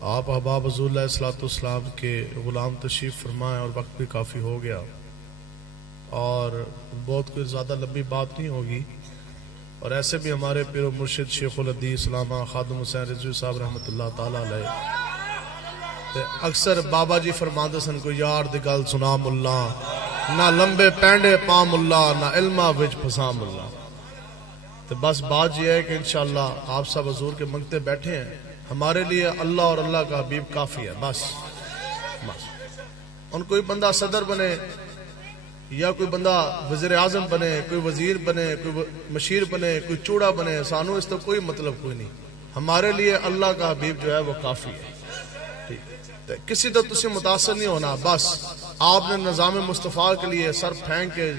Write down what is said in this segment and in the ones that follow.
آپ احباب حضور علیہ الصلوۃ والسلام کے غلام تشریف فرمائیں اور وقت بھی کافی ہو گیا اور بہت کوئی زیادہ لمبی بات نہیں ہوگی، اور ایسے بھی ہمارے پیر و مرشد شیخ الحدیث علامہ خادم حسین رضوی صاحب رحمۃ اللہ تعالیٰ علیہ تے اکثر بابا جی فرماندے سن کو یار دی گل سنا ملا، نہ لمبے پینڈے پا ملا، نہ علمہ وچ پھسا ملا۔ تو بس بات یہ ہے کہ انشاءاللہ آپ سب حضور کے منگتے بیٹھے ہیں، ہمارے لیے اللہ اور اللہ کا حبیب کافی ہے۔ بس ان کوئی بندہ صدر بنے یا کوئی بندہ وزیر اعظم بنے، کوئی وزیر بنے، کوئی مشیر بنے، کوئی چوڑا بنے، سانو اس تو کوئی مطلب کوئی نہیں، ہمارے لیے اللہ کا حبیب جو ہے وہ کافی ہے۔ کسی تو تسی متاثر نہیں ہونا، بس آپ نے نظام مصطفیٰ کے لیے سر پھینک کے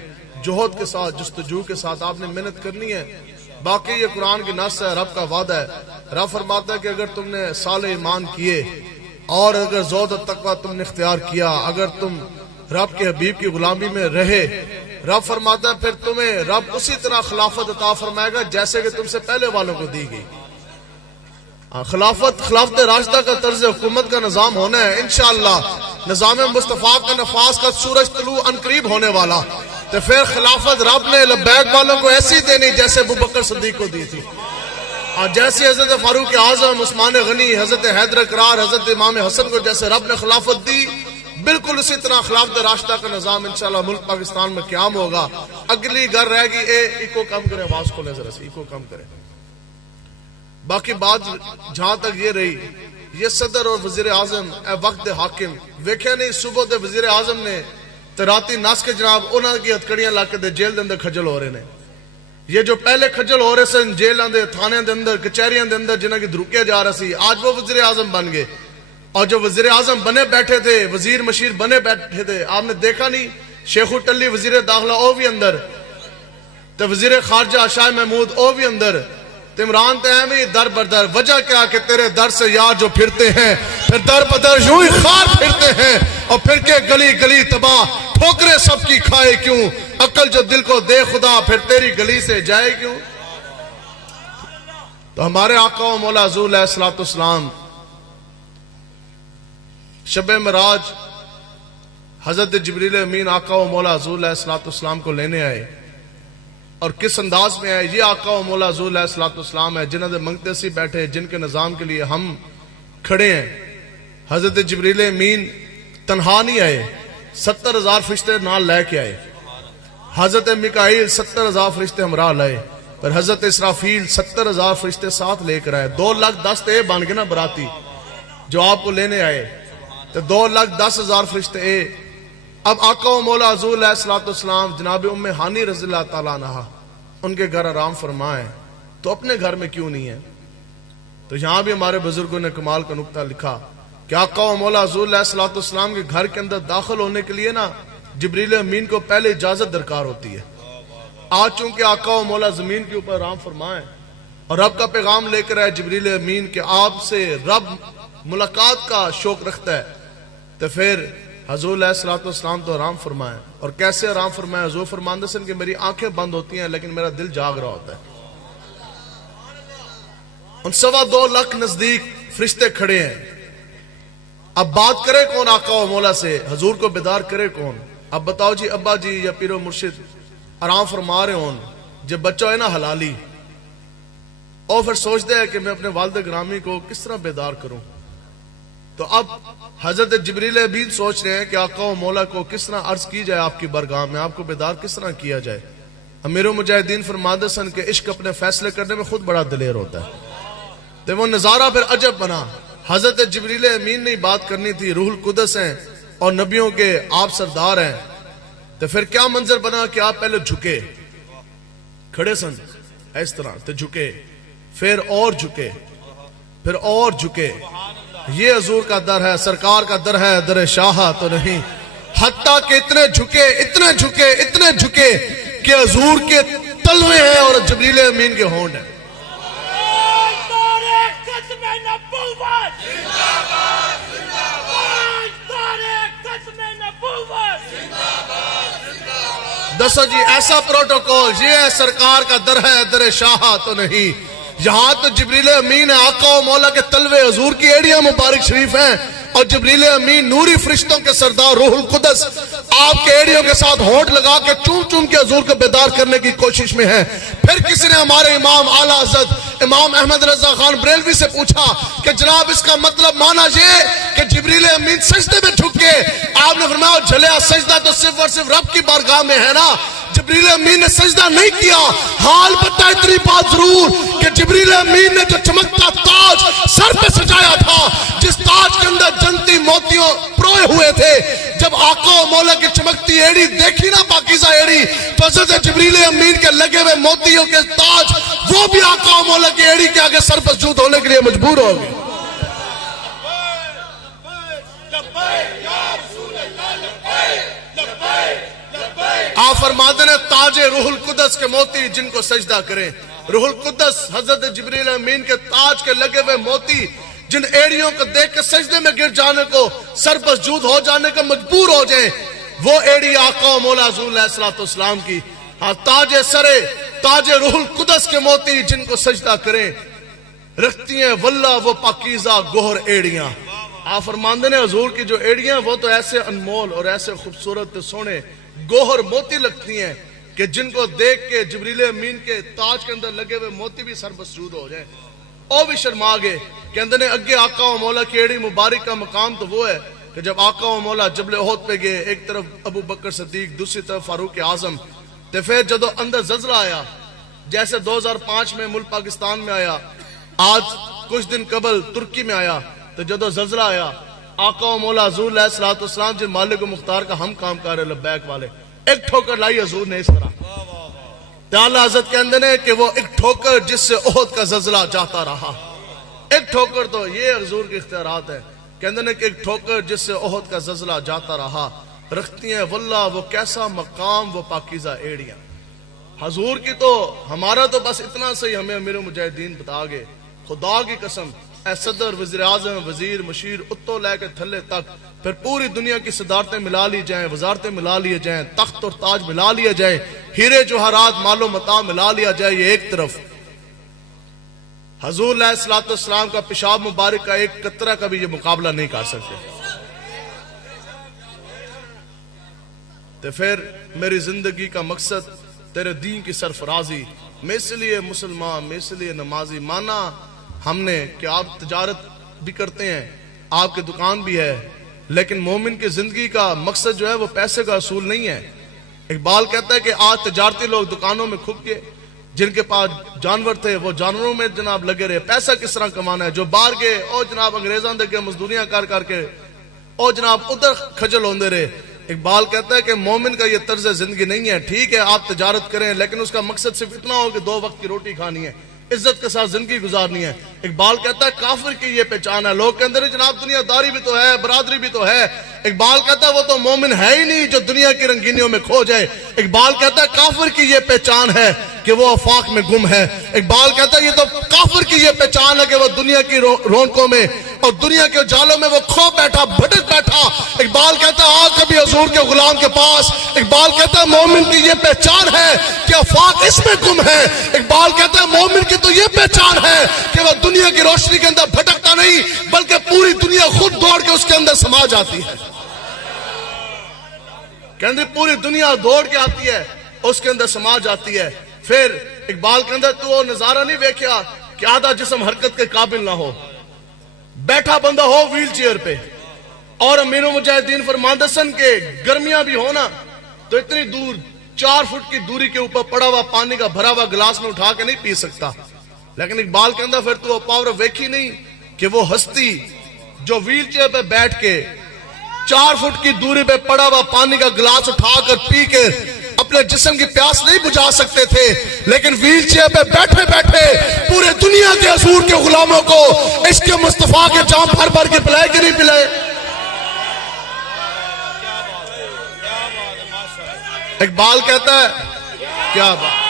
جوہد کے ساتھ جستجو کے ساتھ آپ نے محنت کرنی ہے۔ باقی یہ قرآن کی نص ہے، رب کا وعدہ ہے۔ رب فرماتا ہے کہ اگر تم نے صالح ایمان کیے اور اگر زہد و تقویٰ تم نے اختیار کیا، اگر تم رب کے حبیب کی غلامی میں رہے، رب فرماتا ہے پھر تمہیں رب اسی طرح خلافت عطا فرمائے گا جیسے کہ تم سے پہلے والوں کو دی گئی۔ خلافت راشدہ کا طرز حکومت کا نظام ہونا ہے انشاءاللہ، نظام مصطفیٰ کا نفاذ کا سورج طلوع عنقریب ہونے والا، تو پھر خلافت رب نے لبیک والوں کو ایسی دینی جیسے ابوبکر صدیق کو دی تھی، اور جیسے حضرت فاروق اعظم، عثمان غنی، حضرت حیدر اقرار، حضرت امام حسن کو جیسے رب نے خلافت دی، بالکل اسی طرح خلافت راشدہ کا نظام انشاءاللہ ملک پاکستان میں قیام ہوگا۔ اگلی گر رہ گی ایکو کم کرے، آواز کھولے ذرا سی، ایکو کم کرے۔ باقی بات جہاں تک یہ رہی، یہ صدر اور وزیر اعظم اے وقت حاکم ویکھے نہیں، صبح دے وزیر اعظم نے راتی نس کے جناب انہاں کی ہتکڑیاں لا کے دے جیل دے اندر کھجل ہو رہے نے۔ یہ جو پہلے کھجل ہو رہے سن جیلاں دے، تھانے دے اندر، کچہریاں دے اندر جنہاں کی دھروکیا جا رہا سی، آج وہ وزیر اعظم بن گئے، اور جو وزیر اعظم بنے بیٹھے تھے، وزیر مشیر بنے بیٹھے تھے، آپ نے دیکھا نہیں شیخو ٹلی وزیر داخلہ او بھی اندر، تو وزیر خارجہ شاہ محمود او بھی اندر، عمران تیمی در بردر، وجہ کیا کہ تیرے در سے یار جو پھرتے ہیں پھر در بدر یوں ہی خار پھرتے ہیں، اور پھر کے گلی گلی تباہ ٹھوکرے سب کی کھائے کیوں، عقل جو دل کو دے خدا پھر تیری گلی سے جائے کیوں۔ تو ہمارے آقا و مولا حضور علیہ الصلوۃ والسلام شب معراج حضرت جبریل امین آقا و مولا حضور علیہ الصلوۃ والسلام کو لینے آئے، اور کس انداز میں آئے؟ یہ آقا و مولا حضور علیہ الصلوۃ والسلام ہے جنہوں نے منگتے سی بیٹھے، جن کے نظام کے لیے ہم کھڑے ہیں۔ حضرت جبریل امین تنہا نہیں آئے، 70,000 فرشتے نال لے کے آئے، حضرت میکائیل 70,000 فرشتے ہمراہ لائے، پر حضرت اسرافیل 70,000 فرشتے ساتھ لے کر آئے۔ 2,10,000 اے بن گئے نا براتی جو آپ کو لینے آئے، تو 2,10,000 فرشتے اے۔ اب آقا و مولا حضور علیہ الصلوۃ والسلام جناب ام ہانی رضی اللہ تعالیٰ عنہ ان کے گھر آرام فرمائیں، تو اپنے گھر میں کیوں نہیں ہے؟ تو یہاں بھی ہمارے بزرگوں نے کمال کا نقطہ لکھا کہ آقا و مولا حضور علیہ الصلوۃ والسلام کے گھر کے اندر داخل ہونے کے لیے نا جبریل امین کو پہلے اجازت درکار ہوتی ہے۔ آج چونکہ آقا و مولا زمین کے اوپر آرام فرمائیں اور رب کا پیغام لے کر آئے جبریل امین کہ آپ سے رب ملاقات کا شوق رکھتا ہے، تو پھر حضور علیہ الصلوۃ والسلام تو آرام فرمائیں۔ اور کیسے آرام فرمائیں؟ حضور فرماندے سن کہ میری آنکھیں بند ہوتی ہیں لیکن میرا دل جاگ رہا ہوتا ہے۔ ان 2.25 لاکھ نزدیک فرشتے کھڑے ہیں، اب بات کرے کون آقا و مولا سے؟ حضور کو بیدار کرے کون؟ اب بتاؤ جی، ابا جی یا پیر و مرشد آرام فرما رہے ہون، جب بچہ ہے نا حلالی، اور پھر سوچتے ہیں کہ میں اپنے والد گرامی کو کس طرح بیدار کروں، تو اب حضرت جبریل امین سوچ رہے ہیں کہ آقا و مولا کو کس طرح عرض کی جائے آپ کی بارگاہ میں، آپ کو بیدار کس طرح کیا جائے۔ امیر المجاہدین فرماتے سن کہ عشق اپنے فیصلے کرنے میں خود بڑا دلیر ہوتا ہے۔ تو وہ نظارہ پھر عجب بنا، حضرت جبریل امین نے بات کرنی تھی، روح القدس ہیں اور نبیوں کے آپ سردار ہیں، تو پھر کیا منظر بنا کہ آپ پہلے جھکے، کھڑے سن اس طرح، تو جھکے، پھر اور جھکے، پھر اور جھکے۔ یہ حضور کا در ہے، سرکار کا در ہے، در شاہ تو نہیں، حتیٰ کہ اتنے جھکے اتنے جھکے اتنے جھکے کہ حضور کے تلوے ہیں اور جبریل امین کے ہونڈ ہیں۔ دسو جی ایسا پروٹوکول، یہ ہے سرکار کا در ہے، در شاہ تو نہیں، یہاں تو جبریل امین آقا و مولا کے تلوے حضور کی ایڑیاں مبارک شریف ہیں، اور جبریل امین نوری فرشتوں کے سردار روح القدس آپ کے ایڑیوں کے ساتھ ہونٹ لگا کے چوم چوم کے حضور کو بیدار کرنے کی کوشش میں ہے۔ پھر کسی نے ہمارے امام اعلیٰ حضرت امام احمد رضا خان بریلوی سے پوچھا کہ جناب اس کا مطلب مانا یہ کہ جبریل امین سجدے میں جھک کے، آپ نے فرمایا جھلیا سجدہ تو صرف اور صرف رب کی بارگاہ میں ہے نا، جبریل امین نے سجدہ نہیں کیا۔ حال بتا اتنی بات ضرور کہ جبریل امین نے جو چمکتا تاج سر پہ سجایا تھا، جس تاج کے اندر جنتی موتیوں پروئے ہوئے تھے، جب آقا و مولا کی چمکتی ایڑی دیکھی نا پاکیزہ ایڑی، تو حضرت جبریل امین کے لگے ہوئے موتیوں کے تاج وہ بھی آقا و مولا کی ایڑی کے آگے سر پر سجود ہونے کے لیے مجبور ہو گئے۔ آپ فرماتے ہیں تاج روح القدس کے موتی جن کو سجدہ کریں، روح القدس حضرت جبریل امین کے تاج کے لگے ہوئے موتی جن ایڑیوں کو دیکھ کے سجدے میں گر جانے کو، سر پر سجود ہو جانے کا مجبور ہو جائیں، وہ ایڑی آقا و مولا حضور علیہ السلام کی، تاج سرے تاج روح القدس کے موتی جن کو سجدہ کریں رکھتی ہیں واللہ وہ پاکیزہ گوہر ایڑیاں۔ آپ فرماندے نے حضور کی جو ایڑیاں وہ تو ایسے انمول اور ایسے خوبصورت سونے گوہر موتی لگتی ہیں کہ جن کو دیکھ کے جبریل امین کے تاج کے اندر لگے ہوئے موتی بھی سر بسجود ہو جائیں۔ او بھی شرما گئے کہ اندر نے اگے آقا و مولا کی ایڑی مبارک کا مقام تو وہ ہے کہ جب آقا و مولا جبل احد پہ گئے، ایک طرف ابو بکر صدیق دوسری طرف فاروق اعظم، تو پھر جدو اندر زلزلہ آیا جیسے 2005 میں ملک پاکستان میں آیا، آج کچھ دن قبل ترکی میں آیا، تو جدو زلزلہ آیا آقا و مولا حضور علیہ السلام جن مالک و مختار کا ہم کام کر رہے لبیک والے، ایک ٹھوکر لائی حضور نے اس طرح، تعالیٰ حضرت کہندے نے کہ وہ ایک ٹھوکر جس سے احد کا زلزلہ جاتا رہا، ایک ٹھوکر تو یہ حضور کے اختیارات ہے، کہندے نے کہ ایک ٹھوکر جس سے احد کا زلزلہ جاتا رہا رکھتی ہیں واللہ وہ کیسا مقام وہ پاکیزہ ایڑیاں۔ حضور کی تو ہمارا تو بس اتنا صحیح ہمیں امیر مجاہدین بتا گئے، خدا کی قسم اے صدر وزیر اعظم وزیر مشیر اتو لے کے تھلے تک پھر پوری دنیا کی صدارتیں ملا لی جائیں، وزارتیں ملا لیے جائیں، تخت اور تاج ملا لیا جائے، ہیرے جوہرات مال و متاع ملا لیا جائے، یہ ایک طرف حضور علیہ السلام کا پیشاب مبارک کا ایک قطرہ کا بھی یہ مقابلہ نہیں کر سکتے۔ تو پھر میری زندگی کا مقصد تیرے دین کی سرفرازی، میں اس لیے مسلمان، میں اس لیے نمازی مانا ہم نے کہ آپ تجارت بھی کرتے ہیں، آپ کی دکان بھی ہے، لیکن مومن کی زندگی کا مقصد جو ہے وہ پیسے کا اصول نہیں ہے۔ اقبال کہتا ہے کہ آج تجارتی لوگ دکانوں میں کھپ گئے، جن کے پاس جانور تھے وہ جانوروں میں جناب لگے رہے، پیسہ کس طرح کمانا ہے، جو باہر گئے او جناب انگریزاں دے کے مزدوریاں کر کر کے او جناب ادھر کھجل ہوندے رہے۔ اقبال کہتا ہے کہ مومن کا یہ طرز زندگی نہیں ہے، ٹھیک ہے آپ تجارت کریں لیکن اس کا مقصد صرف اتنا ہو کہ 2 وقت کی روٹی کھانی ہے، عزت کے ساتھ زندگی گزارنی ہے۔ اقبال کہتا ہے کافر کی یہ پہچان ہے، لوگ کہتے ہیں جناب دنیا داری بھی تو ہے، برادری بھی تو ہے، اقبال کہتا ہے وہ تو مومن ہے ہی نہیں جو دنیا کی رنگینیوں میں کھو جائے۔ اقبال کہتا ہے کافر کی یہ پہچان ہے کہ وہ آفاق میں گم ہے۔ اقبال کہتا ہے یہ تو کافر کی یہ پہچان ہے کہ وہ دنیا کی رونقوں میں اور دنیا کے جالوں میں وہ کھو بیٹھا، بھٹک بیٹھا۔ اقبال کہتا ہے آج کبھی حضور کے غلام کے پاس، اقبال کہتا ہے مومن کی یہ پہچان ہے کہ آفاق اس میں گم ہے۔ اقبال کہتا ہے مومن کی تو یہ پہچان ہے کہ وہ دنیا کی روشنی کے اندر بھٹکتا نہیں بلکہ پوری دنیا خود دوڑ کے اس کے اندر سما جاتی ہے۔ کہندے پوری دنیا دوڑ کے آتی ہے اس کے اندر سما جاتی ہے۔ پھر اقبال کہندے تو وہ نظارہ نہیں دیکھیا کہ آدھا جسم حرکت کے قابل نہ ہو، بیٹھا بندہ ہو ویل چیئر پہ، اور امیر مجاہدین فرماندے سن کے گرمیاں بھی ہونا تو اتنی دور 4 فٹ کی دوری کے اوپر پڑا ہوا پانی کا بھرا ہوا گلاس میں اٹھا کے نہیں پی سکتا، لیکن اقبال کہندہ پھر تو وہ پاور ویکھی نہیں کہ وہ ہستی جو ویل چیئر پہ بیٹھ کے 4 فٹ کی دوری پہ پڑا ہوا پانی کا گلاس اٹھا کر پی کے اپنے جسم کی پیاس نہیں بجھا سکتے تھے، لیکن ویل چیئر پہ بیٹھے بیٹھے پورے دنیا کے حضور کے غلاموں کو عشق مصطفیٰ کے جام بھر بھر کے پلائے کہ نہیں پلائے۔ اقبال کہتا ہے کیا بات،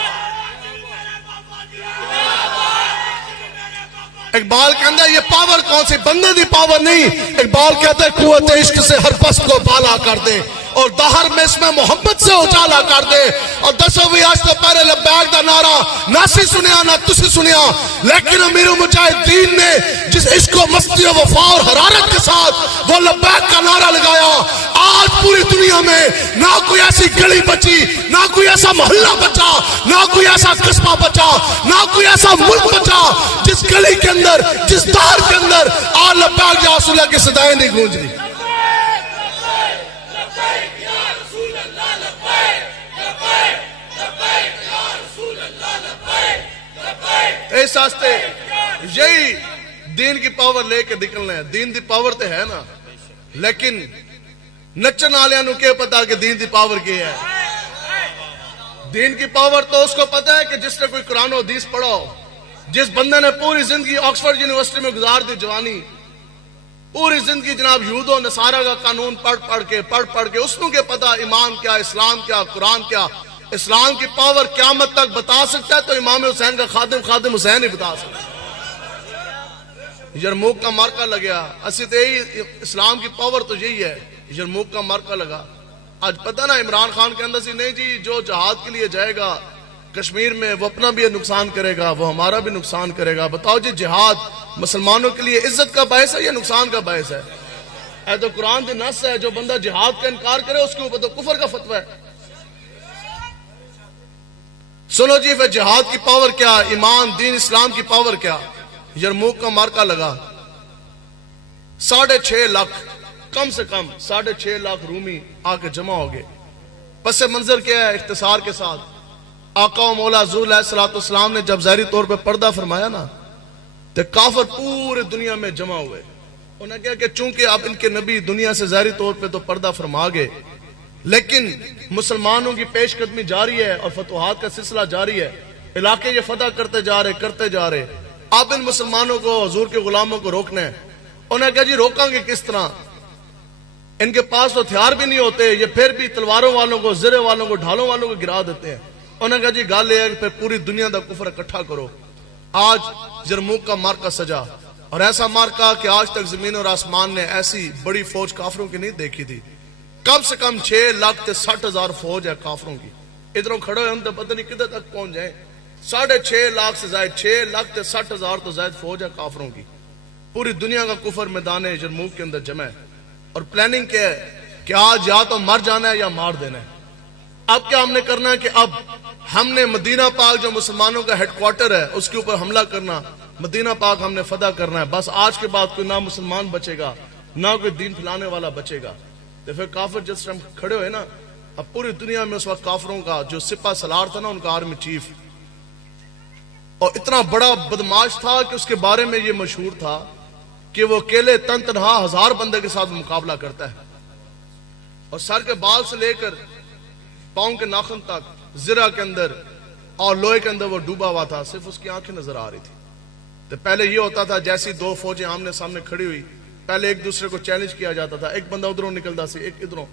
اقبال کہتا ہے یہ پاور کون سی، بندے دی پاور نہیں، اقبال کہتا ہے قوت عشق سے ہر پس کو بالا کر دے۔ اور دہر میں اس میں محبت سے اجالا کر دے. اور 10ویں آج تو پہلے لبیک دا نعرہ نہ سی سنیا نہ تسی سنیا, لیکن امیر المجاہدین نے جس عشق و مستی و وفا اور حرارت کے ساتھ وہ لبیک کا نعرہ لگایا, آج پوری دنیا میں نہ کوئی ایسی گلی بچی, نہ کوئی ایسا محلہ بچا, نہ کوئی ایسا قصبہ بچا, نہ کوئی ایسا ملک بچا جس گلی کے اندر, جس دار کے اندر آج لبیک یا رسول اللہ کی صدائیں نہیں گونج رہی. اس واسطے یہی دین کی پاور لے کے نکلنا ہے. دین دی پاور تے ہے نا, لیکن نچن والوں نو کیا پتا کہ دین دی پاور کیا ہے. دین کی پاور تو اس کو پتا ہے کہ جس نے کوئی قرآن و حدیث پڑھا ہو, جس بندے نے پوری زندگی آکسفورڈ یونیورسٹی میں گزار دی جوانی, پوری زندگی جناب یہود و نصارہ کا قانون پڑھ کے اس کو کیا پتا ایمان کیا, اسلام کیا, قرآن کیا. اسلام کی پاور قیامت تک بتا سکتا ہے تو امام حسین کا خادم حسین ہی بتا سکتا ہے. یرموک کا مارکا لگیا, اسی تو یہی اسلام کی پاور تو یہی ہے. یرموک کا مارکا لگا, آج پتہ نا عمران خان کے اندر سے نہیں جی جو جہاد کے لیے جائے گا کشمیر میں وہ اپنا بھی نقصان کرے گا, وہ ہمارا بھی نقصان کرے گا. بتاؤ جی جہاد مسلمانوں کے لیے عزت کا باعث ہے یا نقصان کا باعث ہے؟ اے تو قرآن دی نص ہے, جو بندہ جہاد کا انکار کرے اس کے اوپر تو کفر کا فتویٰ ہے. سنو جی پھر جہاد کی پاور کیا, ایمان دین اسلام کی پاور کیا. یرموک کا مارکا لگا, 6.5 لاکھ کم سے کم 6.5 لاکھ رومی آ کے جمع ہو گئے. پس منظر کیا ہے اختصار کے ساتھ, آقا و مولا حضور علیہ السلام نے جب ظاہری طور پہ پردہ فرمایا نا تو کافر پورے دنیا میں جمع ہوئے. انہوں نے کہا کہ چونکہ اب ان کے نبی دنیا سے ظاہری طور پہ تو پردہ فرما گئے, لیکن مسلمانوں کی پیش قدمی جاری ہے اور فتوحات کا سلسلہ جاری ہے, علاقے یہ فتح کرتے جا رہے. اب ان مسلمانوں کو حضور کے غلاموں کو روکنا ہے. انہوں نے کہا جی روکاں گے کس طرح, ان کے پاس تو ہتھیار بھی نہیں ہوتے, یہ پھر بھی تلواروں والوں کو, زرے والوں کو, ڈھالوں والوں کو گرا دیتے ہیں. انہوں نے کہا جی گل یہ ہے کہ پھر پوری دنیا دا کفر اکٹھا کرو. آج یرموک کا مارکا سجا, اور ایسا مارکا کہ آج تک زمین اور آسمان نے ایسی بڑی فوج کافروں کی نہیں دیکھی تھی. کم سے کم 6,60,000 فوج ہے کافروں کی. ادھروں کھڑے ہوئے ہم تو پتہ نہیں کدھر تک پہنچ جائیں. 6.5 لاکھ سے زائد, 6,60,000 تو زائد فوج ہے کافروں کی. پوری دنیا کا کفر میدان یرموک کے اندر جمع ہے, اور پلاننگ کیا ہے کہ آج یا تو مر جانا ہے یا مار دینا ہے. اب کیا ہم نے کرنا ہے کہ اب ہم نے مدینہ پاک جو مسلمانوں کا ہیڈ کوارٹر ہے اس کے اوپر حملہ کرنا, مدینہ پاک ہم نے فتح کرنا ہے. بس آج کے بعد کوئی نہ مسلمان بچے گا, نہ کوئی دین پھیلانے والا بچے گا. تو پھر کافر جس ٹائم کھڑے ہوئے نا, اب پوری دنیا میں اس وقت کافروں کا جو سپہ سالار تھا نا, ان کا آرمی چیف, اور اتنا بڑا بدماش تھا کہ اس کے بارے میں یہ مشہور تھا کہ وہ اکیلے تنہا 1000 بندے کے ساتھ مقابلہ کرتا ہے, اور سر کے بال سے لے کر پاؤں کے ناخن تک زرہ کے اندر اور لوہے کے اندر وہ ڈوبا ہوا تھا, صرف اس کی آنکھیں نظر آ رہی تھی. تو پہلے یہ ہوتا تھا جیسی 2 فوجیں آمنے سامنے کھڑی ہوئی, پہلے ایک دوسرے کو چیلنج کیا جاتا تھا, ایک بندہ ادھروں نکلتا سی, ایک ادھروں.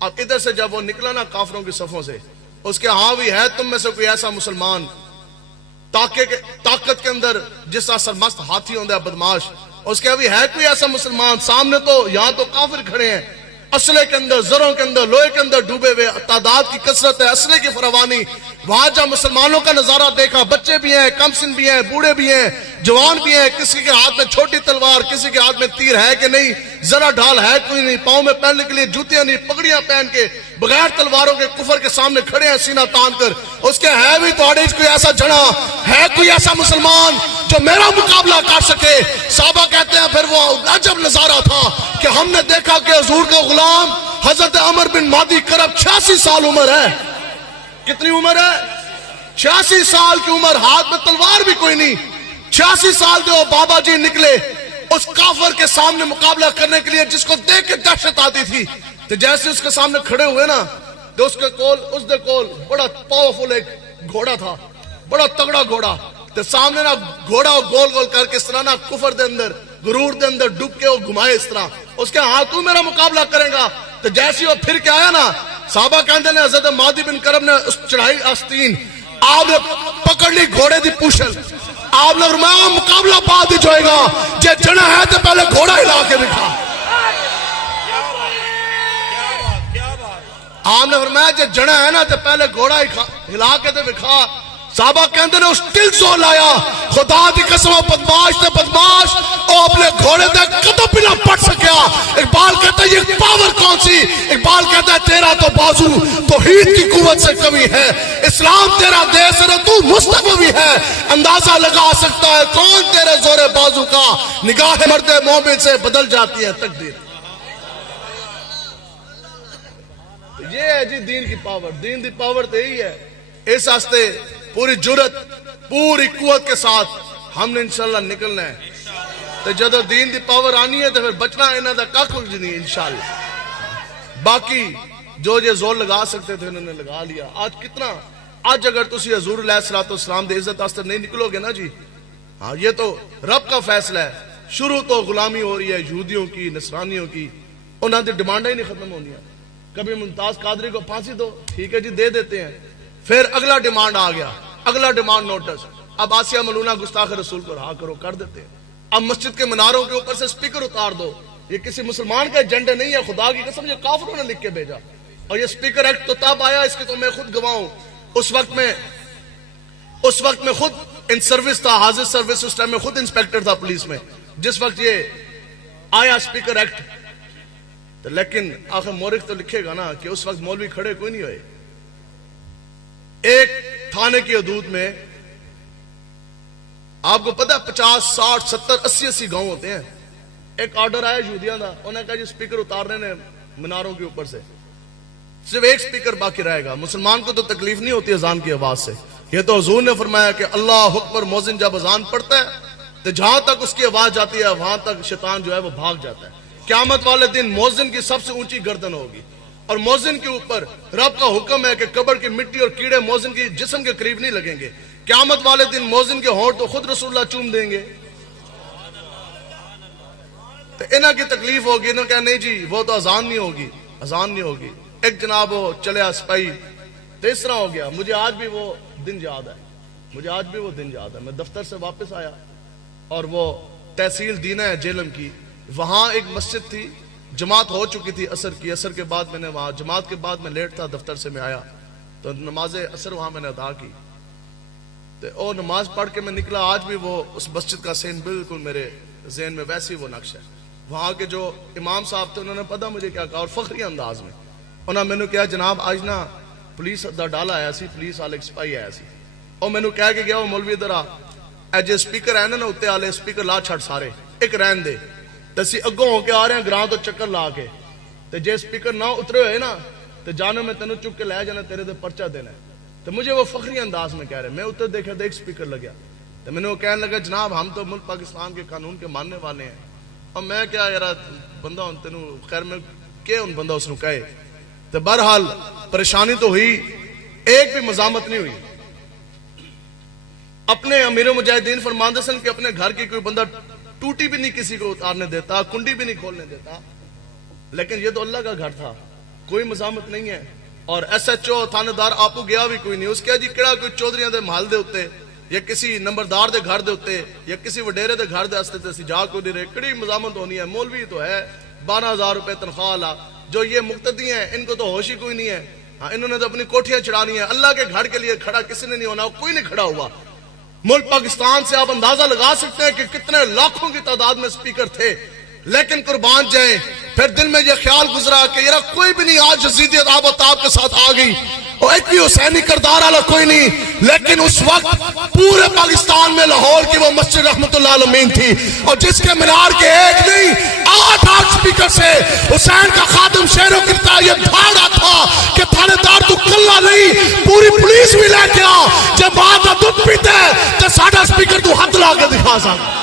اب ادھر سے جب وہ نکلا نا کافروں کی صفوں سے, اس کے ہاں بھی ہے تم میں سے کوئی ایسا مسلمان طاقت کے اندر جس طرح سرمست ہاتھی ہوندہ ہے بدماش, اس کے ابھی ہے کوئی ایسا مسلمان سامنے؟ تو یہاں تو کافر کھڑے ہیں, اسلحے کے اندر, زروں کے اندر, لوہے کے اندر ڈوبے ہوئے, تعداد کی کثرت ہے, اسلحے کی فراوانی. وہاں جب مسلمانوں کا نظارہ دیکھا, بچے بھی ہیں, کم سن بھی ہیں, بوڑھے بھی ہیں, جوان بھی ہیں, کسی کے ہاتھ میں چھوٹی تلوار, کسی کے ہاتھ میں تیر ہے کہ نہیں, ذرا ڈھال ہے کوئی نہیں, پاؤں میں پہننے کے لیے جوتیاں نہیں, پگڑیاں پہن کے بغیر تلواروں کے کفر کے سامنے کھڑے ہیں سینہ تان کر. اس کے ہے بھی تو کوئی ایسا جنا ہے, کوئی ایسا مسلمان جو میرا مقابلہ کر سکے؟ صحابہ کہتے ہیں پھر وہ عجب نظارہ تھا کہ ہم نے دیکھا کہ حضور کا غلام حضرت عمر بن مادی کرب 86 سال عمر ہے. کتنی عمر ہے؟ 86 سال کی عمر, ہاتھ میں تلوار بھی کوئی نہیں. 86 سال کے وہ بابا جی نکلے اس کافر کے سامنے مقابلہ کرنے کے لیے جس کو دیکھ کے دہشت آتی تھی. تو جیسے اس کے سامنے کھڑے ہوئے نا, تو اس دے کول بڑا پاورفل ایک گھوڑا تھا, بڑا تگڑا گھوڑا. تو سامنے نا گھوڑا گول گول کر کے اس طرح نا کفر دے اندر, غرور دے اندر ڈوب کے وہ گھمائے اس طرح. اس کے ہاں تو میرا مقابلہ کرے گا. تو جیسے وہ پھر کے آیا نا, صحابہ کہتے ہیں حضرت مادی بن کرب نے اس چڑھائی آستین آپ نے پکڑ لی گھوڑے دی پوشل, آپ نے فرمایا مقابلہ بعد ہی جائے گا, جے جنا ہے تو پہلے گھوڑا ہلا کے دکھا. امام نے فرمایا جے جنا ہے نا تے پہلے گھوڑا ہی ہلا کے تے وکھا. صحابہ کہندے نے اس دل زور لایا خدا دی قسم بدماش تے بدماش او اپنے گھوڑے دے قدم بھی نہ پڑ سکیا. اقبال کہتا ہے یہ پاور کون سی؟ اقبال کہتا ہے تیرا تو بازو توحید کی قوت سے کمی ہے, اسلام تیرا دیس ہے تو مستقبی ہے. اندازہ لگا سکتا ہے کون تیرے زور بازو کا نگاہ مرد مومن سے بدل جاتی ہے تقدیر. یہ ہے جی دین کی پاور. دین دی پاور تو یہی ہے. اس واسطے پوری جرت پوری قوت کے ساتھ ہم نے انشاءاللہ نکلنا ہے. تو جدو دین دی پاور آنی ہے تو پھر بچنا انہوں دا کھ نہیں انشاءاللہ. باقی جو یہ زور لگا سکتے تھے انہوں نے لگا لیا. آج کتنا آج اگر تسی حضور علیہ السلام دے عزت واسطے نہیں نکلو گے نا جی, ہاں یہ تو رب کا فیصلہ ہے. شروع تو غلامی ہو رہی ہے یہودیوں کی نصرانیوں کی, انہوں نے ڈیمانڈیں ہی نہیں ختم ہونی ہیں. کبھی ممتاز قادری کو پھانسی دو, ٹھیک ہے جی دے دیتے ہیں. پھر اگلا ڈیمانڈ آ گیا, اگلا ڈیمانڈ نوٹس. اب آسیہ ملونہ گستاخ رسول کو رہا کرو, کر دیتے ہیں. اب مسجد کے مناروں کے اوپر سے سپیکر اتار دو. یہ کسی مسلمان کا ایجنڈا نہیں ہے, خدا کی قسم یہ کافروں نے لکھ کے بھیجا. اور یہ سپیکر ایکٹ تو تب آیا, اس کی تو میں خود گواہ ہوں. اس وقت میں خود ان سروس تھا, حاضر سروس. اس ٹائم میں خود انسپیکٹر تھا پولیس میں جس وقت یہ آیا سپیکر ایکٹ. لیکن آخر مورخ تو لکھے گا نا کہ اس وقت مولوی کھڑے کوئی نہیں ہوئے. ایک تھانے کی حدود میں آپ کو پتہ ہے 50 60 70 80 80 گاؤں ہوتے ہیں. ایک آرڈر آیا یہودیاں دا, انہوں نے کہا جی سپیکر اتارنے نے مناروں کے اوپر سے, صرف ایک سپیکر باقی رہے گا. مسلمان کو تو تکلیف نہیں ہوتی اذان کی آواز سے. یہ تو حضور نے فرمایا کہ اللہ اکبر مؤذن جب اذان پڑھتا ہے تو جہاں تک اس کی آواز جاتی ہے وہاں تک شیطان جو ہے وہ بھاگ جاتا ہے. قیامت والے دن مؤذن کی سب سے اونچی گردن ہوگی, اور مؤذن کے اوپر رب کا حکم ہے کہ قبر کی مٹی اور کیڑے مؤذن کی جسم کے قریب نہیں لگیں گے. قیامت والے دن مؤذن کے ہونٹ تو خود رسول اللہ چوم دیں گے. تو انہاں کی تکلیف ہوگی. انہوں نے کہا نہیں جی وہ تو اذان نہیں ہوگی, اذان نہیں ہوگی. ایک جناب وہ چلے سپاہی, تو اس طرح ہو گیا. مجھے آج بھی وہ دن یاد ہے, مجھے آج بھی وہ دن یاد ہے. میں دفتر سے واپس آیا اور وہ تحصیل دینہ ہے جیلم کی, وہاں ایک مسجد تھی, جماعت ہو چکی تھی عصر کی. عصر کے بعد میں نے وہاں جماعت کے بعد میں لیٹ تھا, دفتر سے میں آیا تو نماز عصر وہاں میں نے ادا کی. تو وہ نماز پڑھ کے میں نکلا. آج بھی وہ اس مسجد کا سین بالکل میرے ذہن میں ویسی وہ نقش ہے. وہاں کے جو امام صاحب تھے انہوں نے پتہ مجھے کیا کہا, اور فخری انداز میں انہوں نے کہا جناب آج نا پولیس دا ڈالا آیا سی, پولیس والے ایک سپاہی آیا سی. اور میں نے کہا کہ گیا وہ مولوی ادھر آ, جو سپیکر ہے نا اتنے والے سپیکر لا چھڑ سارے, ایک رہن دے. تو اسی اگوں ہو کے آ رہے ہیں گراں تو چکر لا کے, تو جے سپیکر نہ اترے ہوئے نا تو جانو میں تینوں چک کے لے جانا, تیرے دے پرچہ دینا ہے. تو مجھے وہ فخری انداز میں کہہ رہے, میں اتر دیکھا تو ایک سپیکر لگیا. تو میں نے وہ کہنے لگا جناب ہم تو ملک پاکستان کے قانون کے ماننے والے ہیں, اور میں کیا یار بندہ ہوں تینوں, خیر میں کیا ان بندہ اس نے کہے. تو بہرحال پریشانی تو ہوئی, ایک بھی مزاحمت نہیں ہوئی. اپنے امیر مجاہدین فرماندے سن کہ اپنے گھر کی کوئی بندہ ٹوٹی بھی نہیں کسی کو اتارنے دیتا, کنڈی بھی نہیں کھولنے دیتا. لیکن یہ تو اللہ کا گھر تھا, کوئی مزاحمت نہیں ہے. اور ایس ایچ او تھانے دار آپو گیا بھی کوئی نہیں. اس کہا جی کہڑا کوئی چودھریاں دے محل دے ہوتے یا کسی نمبردار دے گھر دے ہوتے یا کسی وڈیرے دے گھر دے ہستے تے سی جا کوئی نہیں رہے, کڑی مزاحمت ہونی ہے. مولوی تو ہے 12,000 روپے تنخواہ لا, جو یہ مقتدی ہیں ان کو تو ہوش ہی کوئی نہیں ہے. ہاں انہوں نے تو اپنی کوٹھیاں چڑھانی ہیں. اللہ کے گھر کے لیے کھڑا کسی نے نہیں ہونا, کوئی نہیں کھڑا ہوا. ملک پاکستان سے آپ اندازہ لگا سکتے ہیں کہ کتنے لاکھوں کی تعداد میں سپیکر تھے, لیکن قربان جائیں پھر دل میں یہ خیال گزرا کہ یار کوئی بھی نہیں, آج یزیدیت آب و تاب کے ساتھ آ گئی, اور ایک بھی حسینی کردار والا کوئی نہیں. لیکن اس وقت پورے پاکستان میں لاہور کی وہ مسجد رحمت اللہ علیہ تھی, اور جس کے مینار کے ایک نہیں 8 سپیکر سے حسین کا خادم شیروں کی یہ دھاڑا تھا کہ تھانے دار تو کلا نہیں, پوری پولیس بھی لے کے آ, جب بعد کا دودھ پیتے تو ساڑھا سپیکر تو ہاتھ لا کے دکھا سکتا.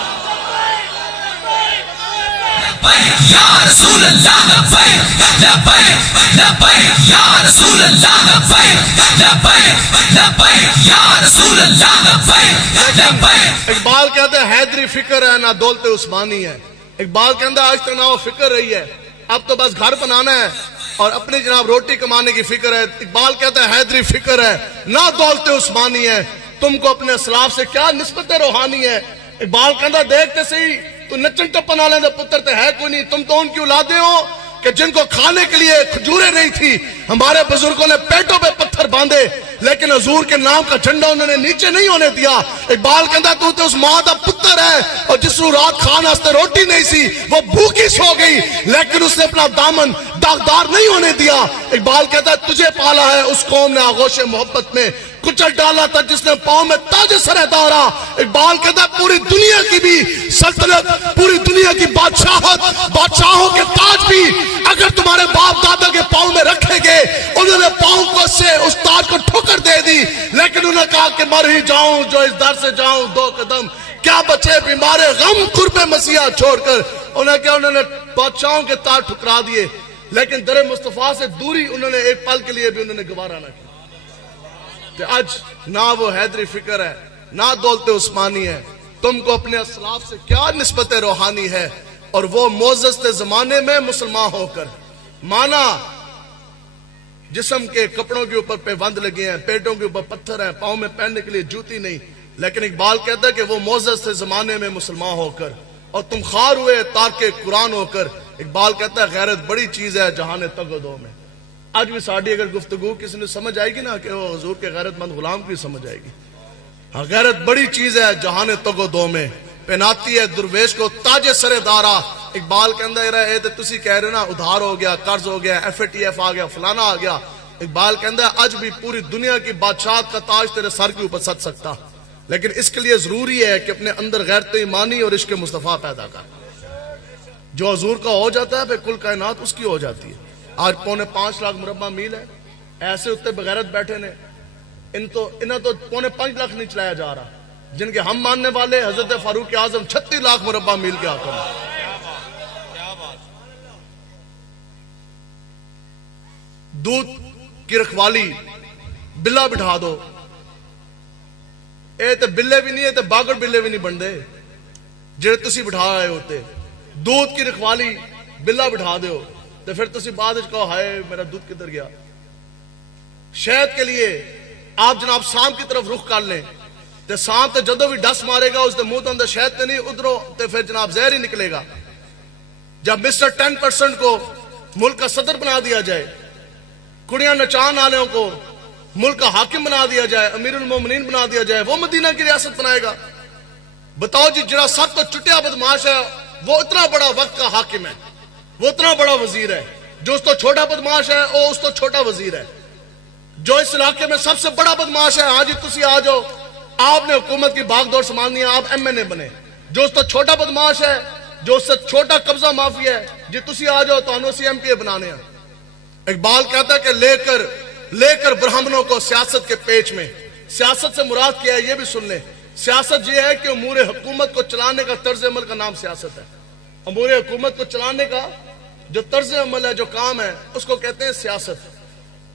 یا رسول اللہ لبیک لبیک لبیک یا رسول اللہ لبیک لبیک لبیک یا رسول اللہ لبیک لبیک. اقبال کہتے ہیں حیدری فکر ہے نہ دولت عثمانی ہے. اقبال کہتا ہے آج تک نہ وہ فکر رہی ہے, اب تو بس گھر بنانا ہے اور اپنی جناب روٹی کمانے کی فکر ہے. اقبال کہتا ہے حیدری فکر ہے نہ دولت عثمانی ہے, تم کو اپنے اسلاف سے کیا نسبت روحانی ہے. اقبال کہتا دیکھتے سی تو نچن ٹپن والے دے پتر تے ہے کوئی نہیں, تم تو ان کی اولادیں ہو کہ جن کو کھانے کے لیے کھجوریں نہیں تھی، ہمارے بزرگوں نے پیٹوں پہ پتھر باندھے لیکن حضور کے نام کا جھنڈا انہوں نے نیچے نہیں ہونے دیا۔ اقبال کہندا تو تے اس ماں دا پتر ہے اور جس نوں رات کھان واسطے روٹی نہیں سی وہ بھوکی سو گئی لیکن اس نے اپنا دامن داغدار نہیں ہونے دیا۔ اقبال کہتا ہے تجھے پالا ہے اس قوم نے آغوش محبت میں، کچل ڈالا تھا جس نے پاؤں میں تاج سر دارا۔ اقبال کہتا ہے پوری دنیا کی بھی سلطنت، پوری دنیا کی بادشاہت، بادشاہوں کے تاج بھی اگر تمہارے باپ دادا کے پاؤں میں رکھے گے، انہوں نے پاؤں کو سے اس تاج کو ٹھوکر دے دی لیکن انہوں نے کہا کہ مر ہی جاؤں جو اس در سے جاؤں دو قدم، کیا بچے بیمارے غم قرب مسیح چھوڑ کر۔ انہوں نے بادشاہوں کے تاج ٹھکرا دیے لیکن در مصطفیٰ سے دوری انہوں نے ایک پل کے لیے بھی انہوں نے گوارا نہ کیا۔ کہ آج نہ وہ حیدری فکر ہے نہ دولت عثمانی ہے، تم کو اپنے اسلاف سے کیا نسبت روحانی ہے؟ اور وہ معزز کے زمانے میں مسلمان ہو کر مانا جسم کے کپڑوں کے اوپر پیوند لگے ہیں، پیٹوں کے اوپر پتھر ہیں، پاؤں میں پہننے کے لیے جوتی نہیں، لیکن اقبال کہتا ہے کہ وہ معزز کے زمانے میں مسلمان ہو کر اور تم خار ہوئے تارک قرآن ہو کر۔ اقبال کہتا ہے غیرت بڑی چیز ہے جہان تگدو میں۔ آج بھی ساڑھی اگر گفتگو کسی نے سمجھ آئے گی نا کہ وہ حضور کے غیرت مند غلام کی سمجھ آئے گی۔ ہاں غیرت بڑی چیز ہے جہان تگدو میں، پہناتی ہے درویش کو تاج سر دارا۔ اقبال کہندا ہے تے تسی کہہ رہے نا ادھار ہو گیا، قرض ہو گیا، FATF آ گیا، فلانا آ گیا۔ اقبال کہندا ہے آج بھی پوری دنیا کی بادشاہت کا تاج تیرے سر کے اوپر سج سکتا، لیکن اس کے لیے ضروری ہے کہ اپنے اندر غیرت ایمانی اور عشق مصطفیٰ پیدا کر۔ جو حضور کا ہو جاتا ہے پھر کل کائنات اس کی ہو جاتی ہے۔ آج 5.5 لاکھ مربع میل ہے، ایسے اتنے بغیرت بیٹھے نے، انہیں تو 5.5 لاکھ نہیں چلایا جا رہا، جن کے ہم ماننے والے حضرت فاروق اعظم 36 لاکھ مربع میل کے حاکم ہیں۔ دودھ کی رکھوالی بلا بٹھا دو، اے تے بلے بھی نہیں ہے تے باگڑ بلے بھی نہیں بن دے جڑے تسی بٹھا رہے ہوتے۔ دودھ کی رکھوالی بلا بٹھا دیو تو پھر تسی بعد وچ کہو ہائے میرا دودھ کدھر گیا۔ شہد کے لیے آپ جناب سام کی طرف رخ کر لیں تے سام تے جدو بھی ڈس مارے گا اس دے منہ تو اندر شہد تے نہیں ادھروں تے پھر جناب زہر ہی نکلے گا۔ جب مسٹر 10% کو ملک کا صدر بنا دیا جائے، کڑیاں نچان والوں کو ملک کا حاکم بنا دیا جائے، امیر المومنین بنا دیا جائے، وہ مدینہ کی ریاست بنائے گا؟ بتاؤ جی جڑا سب تو چٹیا بدماش ہے وہ اتنا بڑا وقت کا حاکم ہے، وہ اتنا بڑا وزیر ہے، جو اس تو چھوٹا بدماش ہے وہ اس تو چھوٹا وزیر ہے، جو اس علاقے میں سب سے بڑا بدماش ہے ہاں جی تسی آ جاؤ، آپ نے حکومت کی بھاگ دوڑ سنبھالنی ہے، آپ MNA بنے، جو اس تو چھوٹا بدماش ہے، جو اس سے چھوٹا قبضہ مافیا ہے جی تسی آ جاؤ تو انہوں CMPA بنانے ہیں۔ اقبال کہتا ہے کہ لے کر برہمنوں کو سیاست کے پیچ میں، سیاست سے مراد کیا ہے یہ بھی سن لیں۔ سیاست یہ ہے کہ امور حکومت کو چلانے کا طرز عمل کا نام سیاست ہے۔ امور حکومت کو چلانے کا جو طرز عمل ہے، جو کام ہے، اس کو کہتے ہیں سیاست۔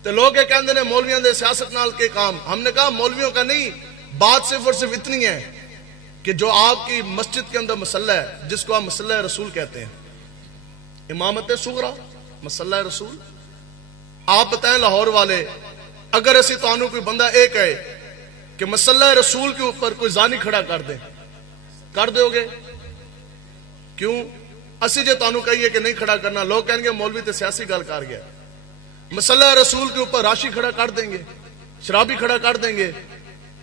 تو لوگ یہ کہتے ہیں مولویوں دے سیاست نال کے کام، ہم نے کہا مولویوں کا نہیں، بات صرف اور صرف اتنی ہے کہ جو آپ کی مسجد کے اندر مسلح ہے، جس کو آپ مسلح رسول کہتے ہیں، امامت صغرا مسلح رسول۔ آپ بتائیں لاہور والے، اگر اسی تو کوئی بندہ ایک ہے کہ مسلح رسول کے اوپر کوئی زانی کھڑا کر دیں، کر دو گے؟ کیوں؟ اسی جو تانوں کہیے کہ نہیں کھڑا کرنا، لوگ کہیں گے مولوی تے سیاسی گل کر گیا۔ مسلح رسول کے اوپر راشی کھڑا کر دیں گے، شرابی کھڑا کر دیں گے،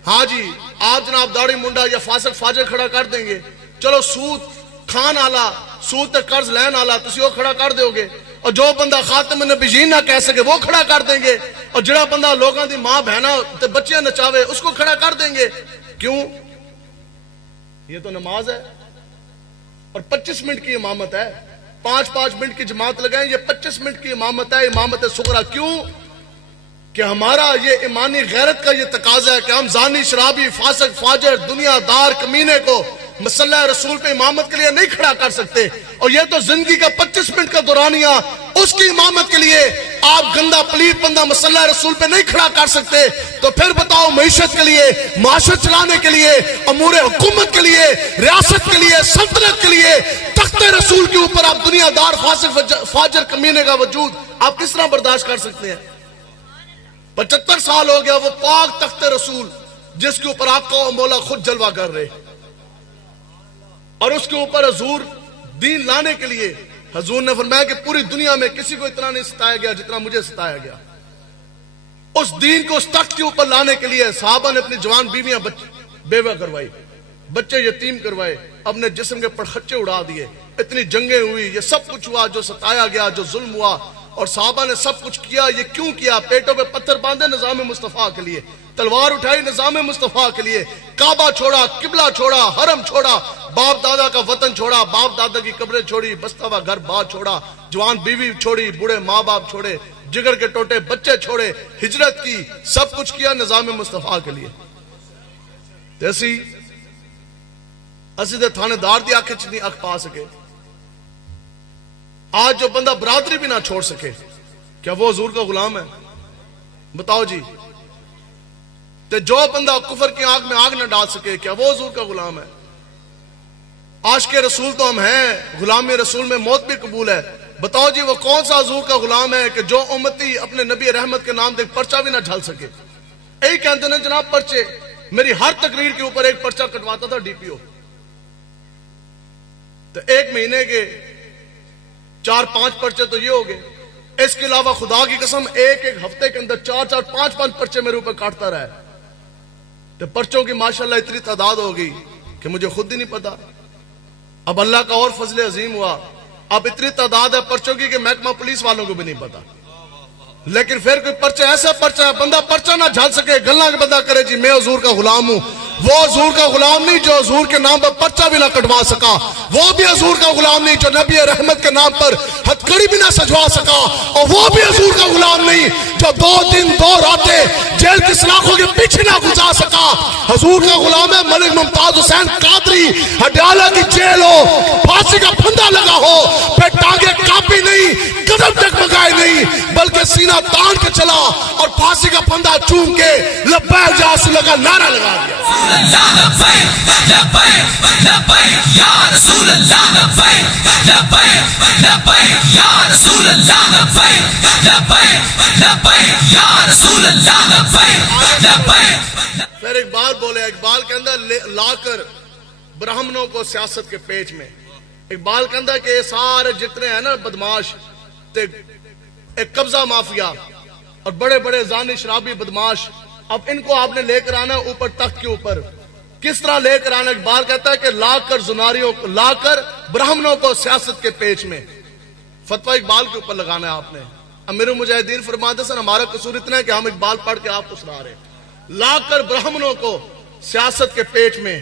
ہاں جی آپ جناب داڑھی منڈا یا فاسق فاجر کھڑا کر دیں گے، چلو سود کھان آلا، سود تے قرض لین آلا تسی وہ کھڑا کر دو گے، اور جو بندہ خاتم النبیین نہ کہہ سکے وہ کھڑا کر دیں گے، اور جڑا بندہ لوگاں دی ماں بہنا تے بچیاں نچاوے اس کو کھڑا کر دیں گے۔ کیوں؟ یہ تو نماز ہے اور 25 منٹ کی امامت ہے، 5 منٹ کی جماعت لگائیں، یہ 25 منٹ کی امامت ہے، امامت صغرا۔ کیوں؟ کہ ہمارا یہ ایمانی غیرت کا یہ تقاضا ہے کہ ہم زانی شرابی فاسق فاجر دنیا دار کمینے کو مسلح رسول پہ امامت کے لیے نہیں کھڑا کر سکتے، اور یہ تو زندگی کا 25 منٹ کا دورانیہ، اس کی امامت کے لیے آپ گندا پلیت بندہ مسلح رسول پہ نہیں کھڑا کر سکتے، تو پھر بتاؤ معیشت کے لیے، معاشرت چلانے کے لیے، امور حکومت کے لیے، ریاست کے لیے، سلطنت کے لیے تخت رسول کے اوپر آپ دنیا دار فاسق فاجر کمینے کا وجود آپ کس طرح برداشت کر سکتے ہیں؟ 75 سال ہو گیا وہ پاک تخت رسول جس کے اوپر آپ کو مولا خود جلوہ کر رہے، اور اس کے اوپر حضور دین لانے کے لیے حضور نے فرمایا کہ پوری دنیا میں کسی کو اتنا نہیں ستایا گیا جتنا مجھے ستایا گیا. اس دین کو اس تخت کے اوپر لانے کے لیے صحابہ نے اپنی جوان بیویاں بیوہ کروائی, بچے یتیم کروائے, اپنے جسم کے پرخچے اڑا دیے, اتنی جنگیں ہوئی, یہ سب کچھ ہوا جو ستایا گیا, جو ظلم ہوا. اور صحابہ نے سب کچھ کیا. یہ کیوں کیا؟ پیٹوں پہ پتھر باندھے نظام مصطفیٰ کے لیے, تلوار اٹھائی نظام مصطفیٰ کے لیے, کعبہ چھوڑا, قبلہ چھوڑا, حرم چھوڑا, باپ دادا کا وطن چھوڑا, باپ دادا کی قبریں چھوڑی, بستا ہوا گھر بار چھوڑا, جوان بیوی چھوڑی, بوڑھے ماں باپ چھوڑے, جگر کے ٹوٹے بچے چھوڑے, ہجرت کی, سب کچھ کیا نظام مصطفیٰ کے لیے. اسی دے تھانے دار دی آنکھ چنی اکھ پا سکے. آج جو بندہ برادری بھی نہ چھوڑ سکے, کیا وہ حضور کا غلام ہے؟ بتاؤ جی. تے جو بندہ کفر کی آنکھ میں آگ نہ ڈال سکے, کیا وہ حضور کا غلام ہے؟ عاشق رسول تو ہم ہیں, غلامی رسول میں موت بھی قبول ہے. بتاؤ جی وہ کون سا حضور کا غلام ہے کہ جو امتی اپنے نبی رحمت کے نام دیکھ پرچہ بھی نہ جھل سکے؟ یہی کہتے ہیں جناب پرچے. میری ہر تقریر کے اوپر ایک پرچہ کٹواتا تھا ڈی پی او. تو ایک مہینے کے 4-5 پرچے تو یہ ہو گئے. اس کے علاوہ خدا کی قسم ایک ہفتے کے اندر 4-4 5-5 پرچے میرے اوپر کاٹتا رہا ہے. تو پرچوں کی ماشاءاللہ اتنی تعداد ہو گئی کہ مجھے خود ہی نہیں پتا. اب اللہ کا اور فضل عظیم ہوا, اب اتنی تعداد ہے پرچوں کی کہ محکمہ پولیس والوں کو بھی نہیں پتا. لیکن پھر کوئی پرچہ ایسا پرچہ ہے, بندہ پرچہ نہ جھل سکے, گلنا کے بندہ کرے جی میں حضور کا غلام ہوں. وہ حضور کا غلام نہیں جو حضور کے نام پر پرچہ بھی نہ کٹوا سکا. وہ بھی حضور کا غلام نہیں جو نبی رحمت کے نام پر ہتھکڑی بھی نہ سجوا سکا. اور وہ بھی حضور کا غلام نہیں جو 2 دن 2 راتیں جیل کی سلاخوں کے پیچھے نہ گزار سکا. حضور کا غلام ہے ملک ممتاز حسین قادری. ہڈیالہ کی جیل ہو, پھانسی کا پھندا لگا ہو, پھر ٹانگیں کاپی نہیں, قدم تک مگائے نہیں, بلکہ سینہ تان کے چلا اور پھانسی کا پھندا چوم کے لبیک یا رسول اللہ کا نعرہ لگا دیا. پھر اقبال بولے, اقبال کے اندر لا کر برہمنوں کو سیاست کے پیچ میں. اقبال کے اندر کہ یہ سارے جتنے ہیں نا بدماش, ایک قبضہ مافیا اور بڑے بڑے زانی شرابی بدماش, اب ان کو آپ نے لے کر آنا اوپر تخت کے اوپر. کس طرح لے کر آنا؟ اقبال کہتا ہے کہ لا کر زناریوں کو, لا کر برہمنوں کو سیاست کے پیچ میں. فتویٰ اقبال کے اوپر لگانا ہے آپ نے. امیر المجاہدین فرماتے ہیں ہمارا قصور اتنا ہے کہ ہم اقبال پڑھ کے آپ کو سنا رہے. لا کر برہمنوں کو سیاست کے پیچ میں.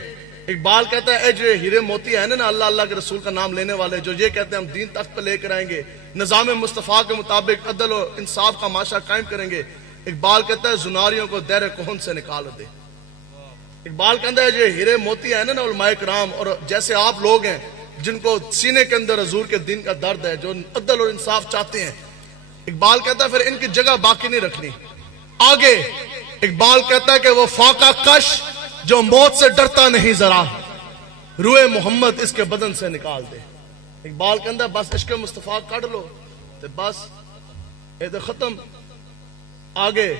اقبال کہتا ہے اے جو ہیرے موتی ہیں نا اللہ اللہ کے رسول کا نام لینے والے, جو یہ کہتے ہیں ہم دین تخت پہ لے کر آئیں گے, نظام مصطفیٰ کے مطابق عدل و انصاف کا معاشرہ قائم کریں گے. اقبال کہتا ہے زناریوں کو دیر کہن سے نکال دے. اقبال کہتا ہے جو ہیرے موتی ہیں نا علماء کرام اور جیسے آپ لوگ ہیں جن کو سینے کے اندر حضور کے دین کا درد ہے, جو عدل اور انصاف چاہتے ہیں, اقبال کہتا ہے پھر ان کی جگہ باقی نہیں رکھنی. آگے اقبال کہتا ہے کہ وہ فاقہ کش جو موت سے ڈرتا نہیں ذرا, روح محمد اس کے بدن سے نکال دے. اقبال کہتا ہے بس عشق مصطفیٰ کڑ لو تو بس یہ تو ختم. آگے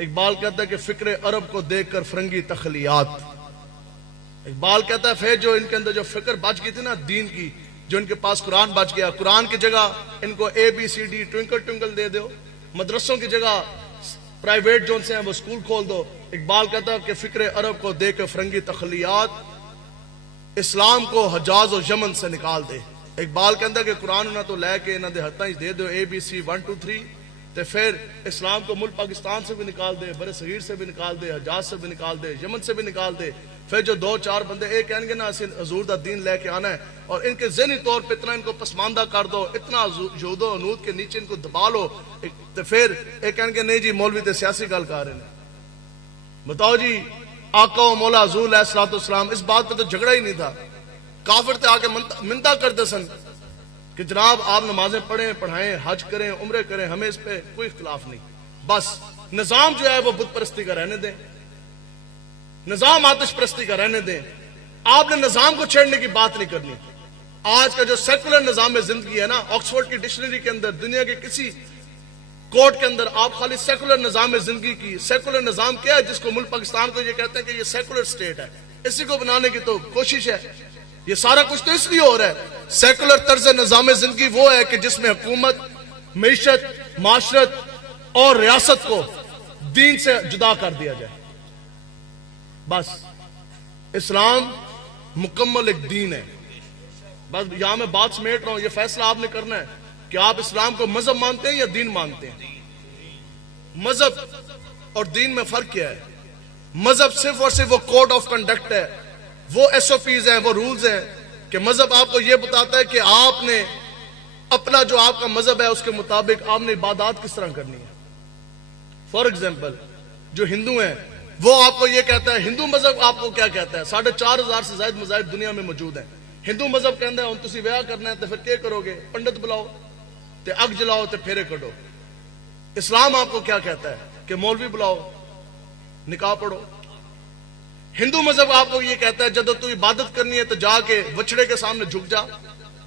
اقبال کہتا ہے کہ فکر عرب کو دیکھ کر فرنگی تخلیات. اقبال کہتا ہے پھر جو ان کے اندر جو فکر بچ گئی تھی نا دین کی, جو ان کے پاس قرآن بچ گیا, قرآن کی جگہ ان کو ABCD ٹوئنکل ٹوئنکل دے دو, مدرسوں کی جگہ پرائیویٹ جو سے ہیں وہ سکول کھول دو. اقبال کہتا ہے کہ فکر عرب کو دیکھ کر فرنگی تخلیات, اسلام کو حجاز و یمن سے نکال دے. اقبال کہتا ہے کہ قرآن نہ تو لے کے انہوں نے ہتھاں دے دو ABC 1 2 3, تو پھر اسلام کو ملک پاکستان سے بھی نکال دے, بر صغیر سے بھی نکال دے, حجاز سے بھی نکال دے, یمن سے بھی نکال دے. پھر جو 2-4 بندے ایک کہیں گے نا اسے حضور دا دین لے کے آنا ہے, اور ان کے ذہنی طور پہ اتنا ان کو پسماندہ کر دو, اتنا یہود و عنود کے نیچے ان کو دبا لو, تو پھر ایک کہیں گے نہیں جی مولوی تے سیاسی گل کر رہے ہیں. بتاؤ جی آقا و مولا حضور علیہ الصلوۃ والسلام اس بات پہ تو جھگڑا ہی نہیں تھا. کافر تے آ کے منتا کرتے سن کہ جناب آپ نمازیں پڑھیں, پڑھائیں, حج کریں, عمرے کریں, ہمیں اس پہ کوئی اختلاف نہیں, بس نظام جو ہے وہ بت پرستی کا رہنے دیں, نظام آتش پرستی کا رہنے دیں. آپ نے نظام کو چھیڑنے کی بات نہیں کرنی. آج کا جو سیکولر نظام زندگی ہے نا, آکسفورڈ کی ڈکشنری کے اندر دنیا کے کسی کورٹ کے اندر آپ خالی سیکولر نظام زندگی کی, سیکولر نظام کیا ہے جس کو ملک پاکستان کو یہ کہتے ہیں کہ یہ سیکولر سٹیٹ ہے, اسی کو بنانے کی تو کوشش ہے. یہ سارا کچھ تو اس لیے ہو رہا ہے. سیکولر طرز نظام زندگی وہ ہے کہ جس میں حکومت، معیشت، معاشرت اور ریاست کو دین سے جدا کر دیا جائے. بس اسلام مکمل ایک دین ہے. بس یہاں میں بات سمیٹ رہا ہوں، یہ فیصلہ آپ نے کرنا ہے کہ آپ اسلام کو مذہب مانتے ہیں یا دین مانتے ہیں. مذہب اور دین میں فرق کیا ہے؟ مذہب صرف اور صرف وہ کوڈ آف کنڈکٹ ہے، وہ ایس او پیز ہیں، وہ رولز ہیں کہ مذہب آپ کو یہ بتاتا ہے کہ آپ نے اپنا جو آپ کا مذہب ہے اس کے مطابق آپ نے عبادات کس طرح کرنی ہے. فار ایگزامپل جو ہندو ہیں وہ آپ کو یہ کہتا ہے، ہندو مذہب آپ کو کیا کہتا ہے؟ 4,500 سے زائد مذاہب دنیا میں موجود ہیں. ہندو مذہب کہتا ہے ہن تسی ویاہ کرنا ہے تو پھر کیا کرو گے؟ پنڈت بلاؤ تے اگ جلاؤ تے پھیرے کڈو. اسلام آپ کو کیا کہتا ہے کہ مولوی بلاؤ، نکاح پڑھو. ہندو مذہب آپ کو یہ کہتا ہے جب تو عبادت کرنی ہے تو جا کے بچڑے کے سامنے جھک جا،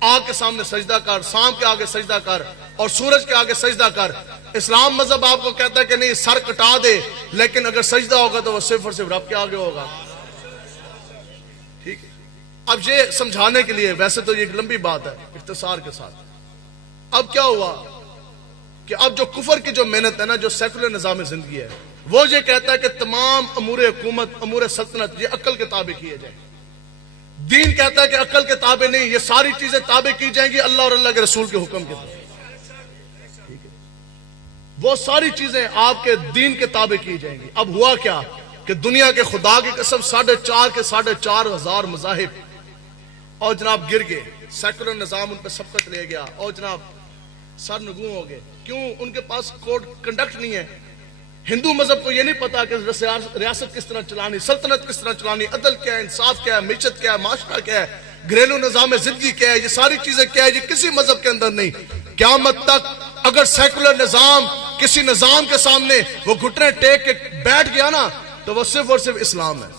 آگ کے سامنے سجدہ کر، سانپ کے آگے سجدہ کر اور سورج کے آگے سجدہ کر. اسلام مذہب آپ کو کہتا ہے کہ نہیں، سر کٹا دے لیکن اگر سجدہ ہوگا تو وہ صرف اور صرف رب کے آگے ہوگا. ٹھیک ہے. اب یہ سمجھانے کے لیے، ویسے تو یہ ایک لمبی بات ہے، اختصار کے ساتھ اب کیا ہوا کہ اب جو کفر کی جو محنت ہے نا، جو سیکولر نظام زندگی ہے، وہ یہ کہتا ہے کہ تمام امور حکومت، امور سلطنت یہ عقل کے تابع کیے جائیں. دین کہتا ہے کہ عقل کے تابع نہیں، یہ ساری چیزیں تابع کی جائیں گی اللہ اور اللہ کے رسول کے حکم کے تابع. وہ ساری چیزیں آپ کے دین کے تابع کی جائیں گی. اب ہوا کیا کہ دنیا کے خدا کی قسم 4,500 کے 4,500 مذاہب اور جناب گر گئے. سیکولر نظام ان پہ سبقت لے گیا اور جناب سر نگوں ہو گئے. کیوں؟ ان کے پاس کوڈ کنڈکٹ نہیں ہے. ہندو مذہب کو یہ نہیں پتا کہ ریاست کس طرح چلانی، سلطنت کس طرح چلانی، عدل کیا ہے، انصاف کیا ہے، معیشت کیا ہے، معاشرہ کیا ہے، گھریلو نظام زندگی کیا ہے. یہ ساری چیزیں کیا ہے؟ یہ کسی مذہب کے اندر نہیں. قیامت تک اگر سیکولر نظام کسی نظام کے سامنے وہ گھٹنے ٹیک کے بیٹھ گیا نا تو وہ صرف اور صرف اسلام ہے.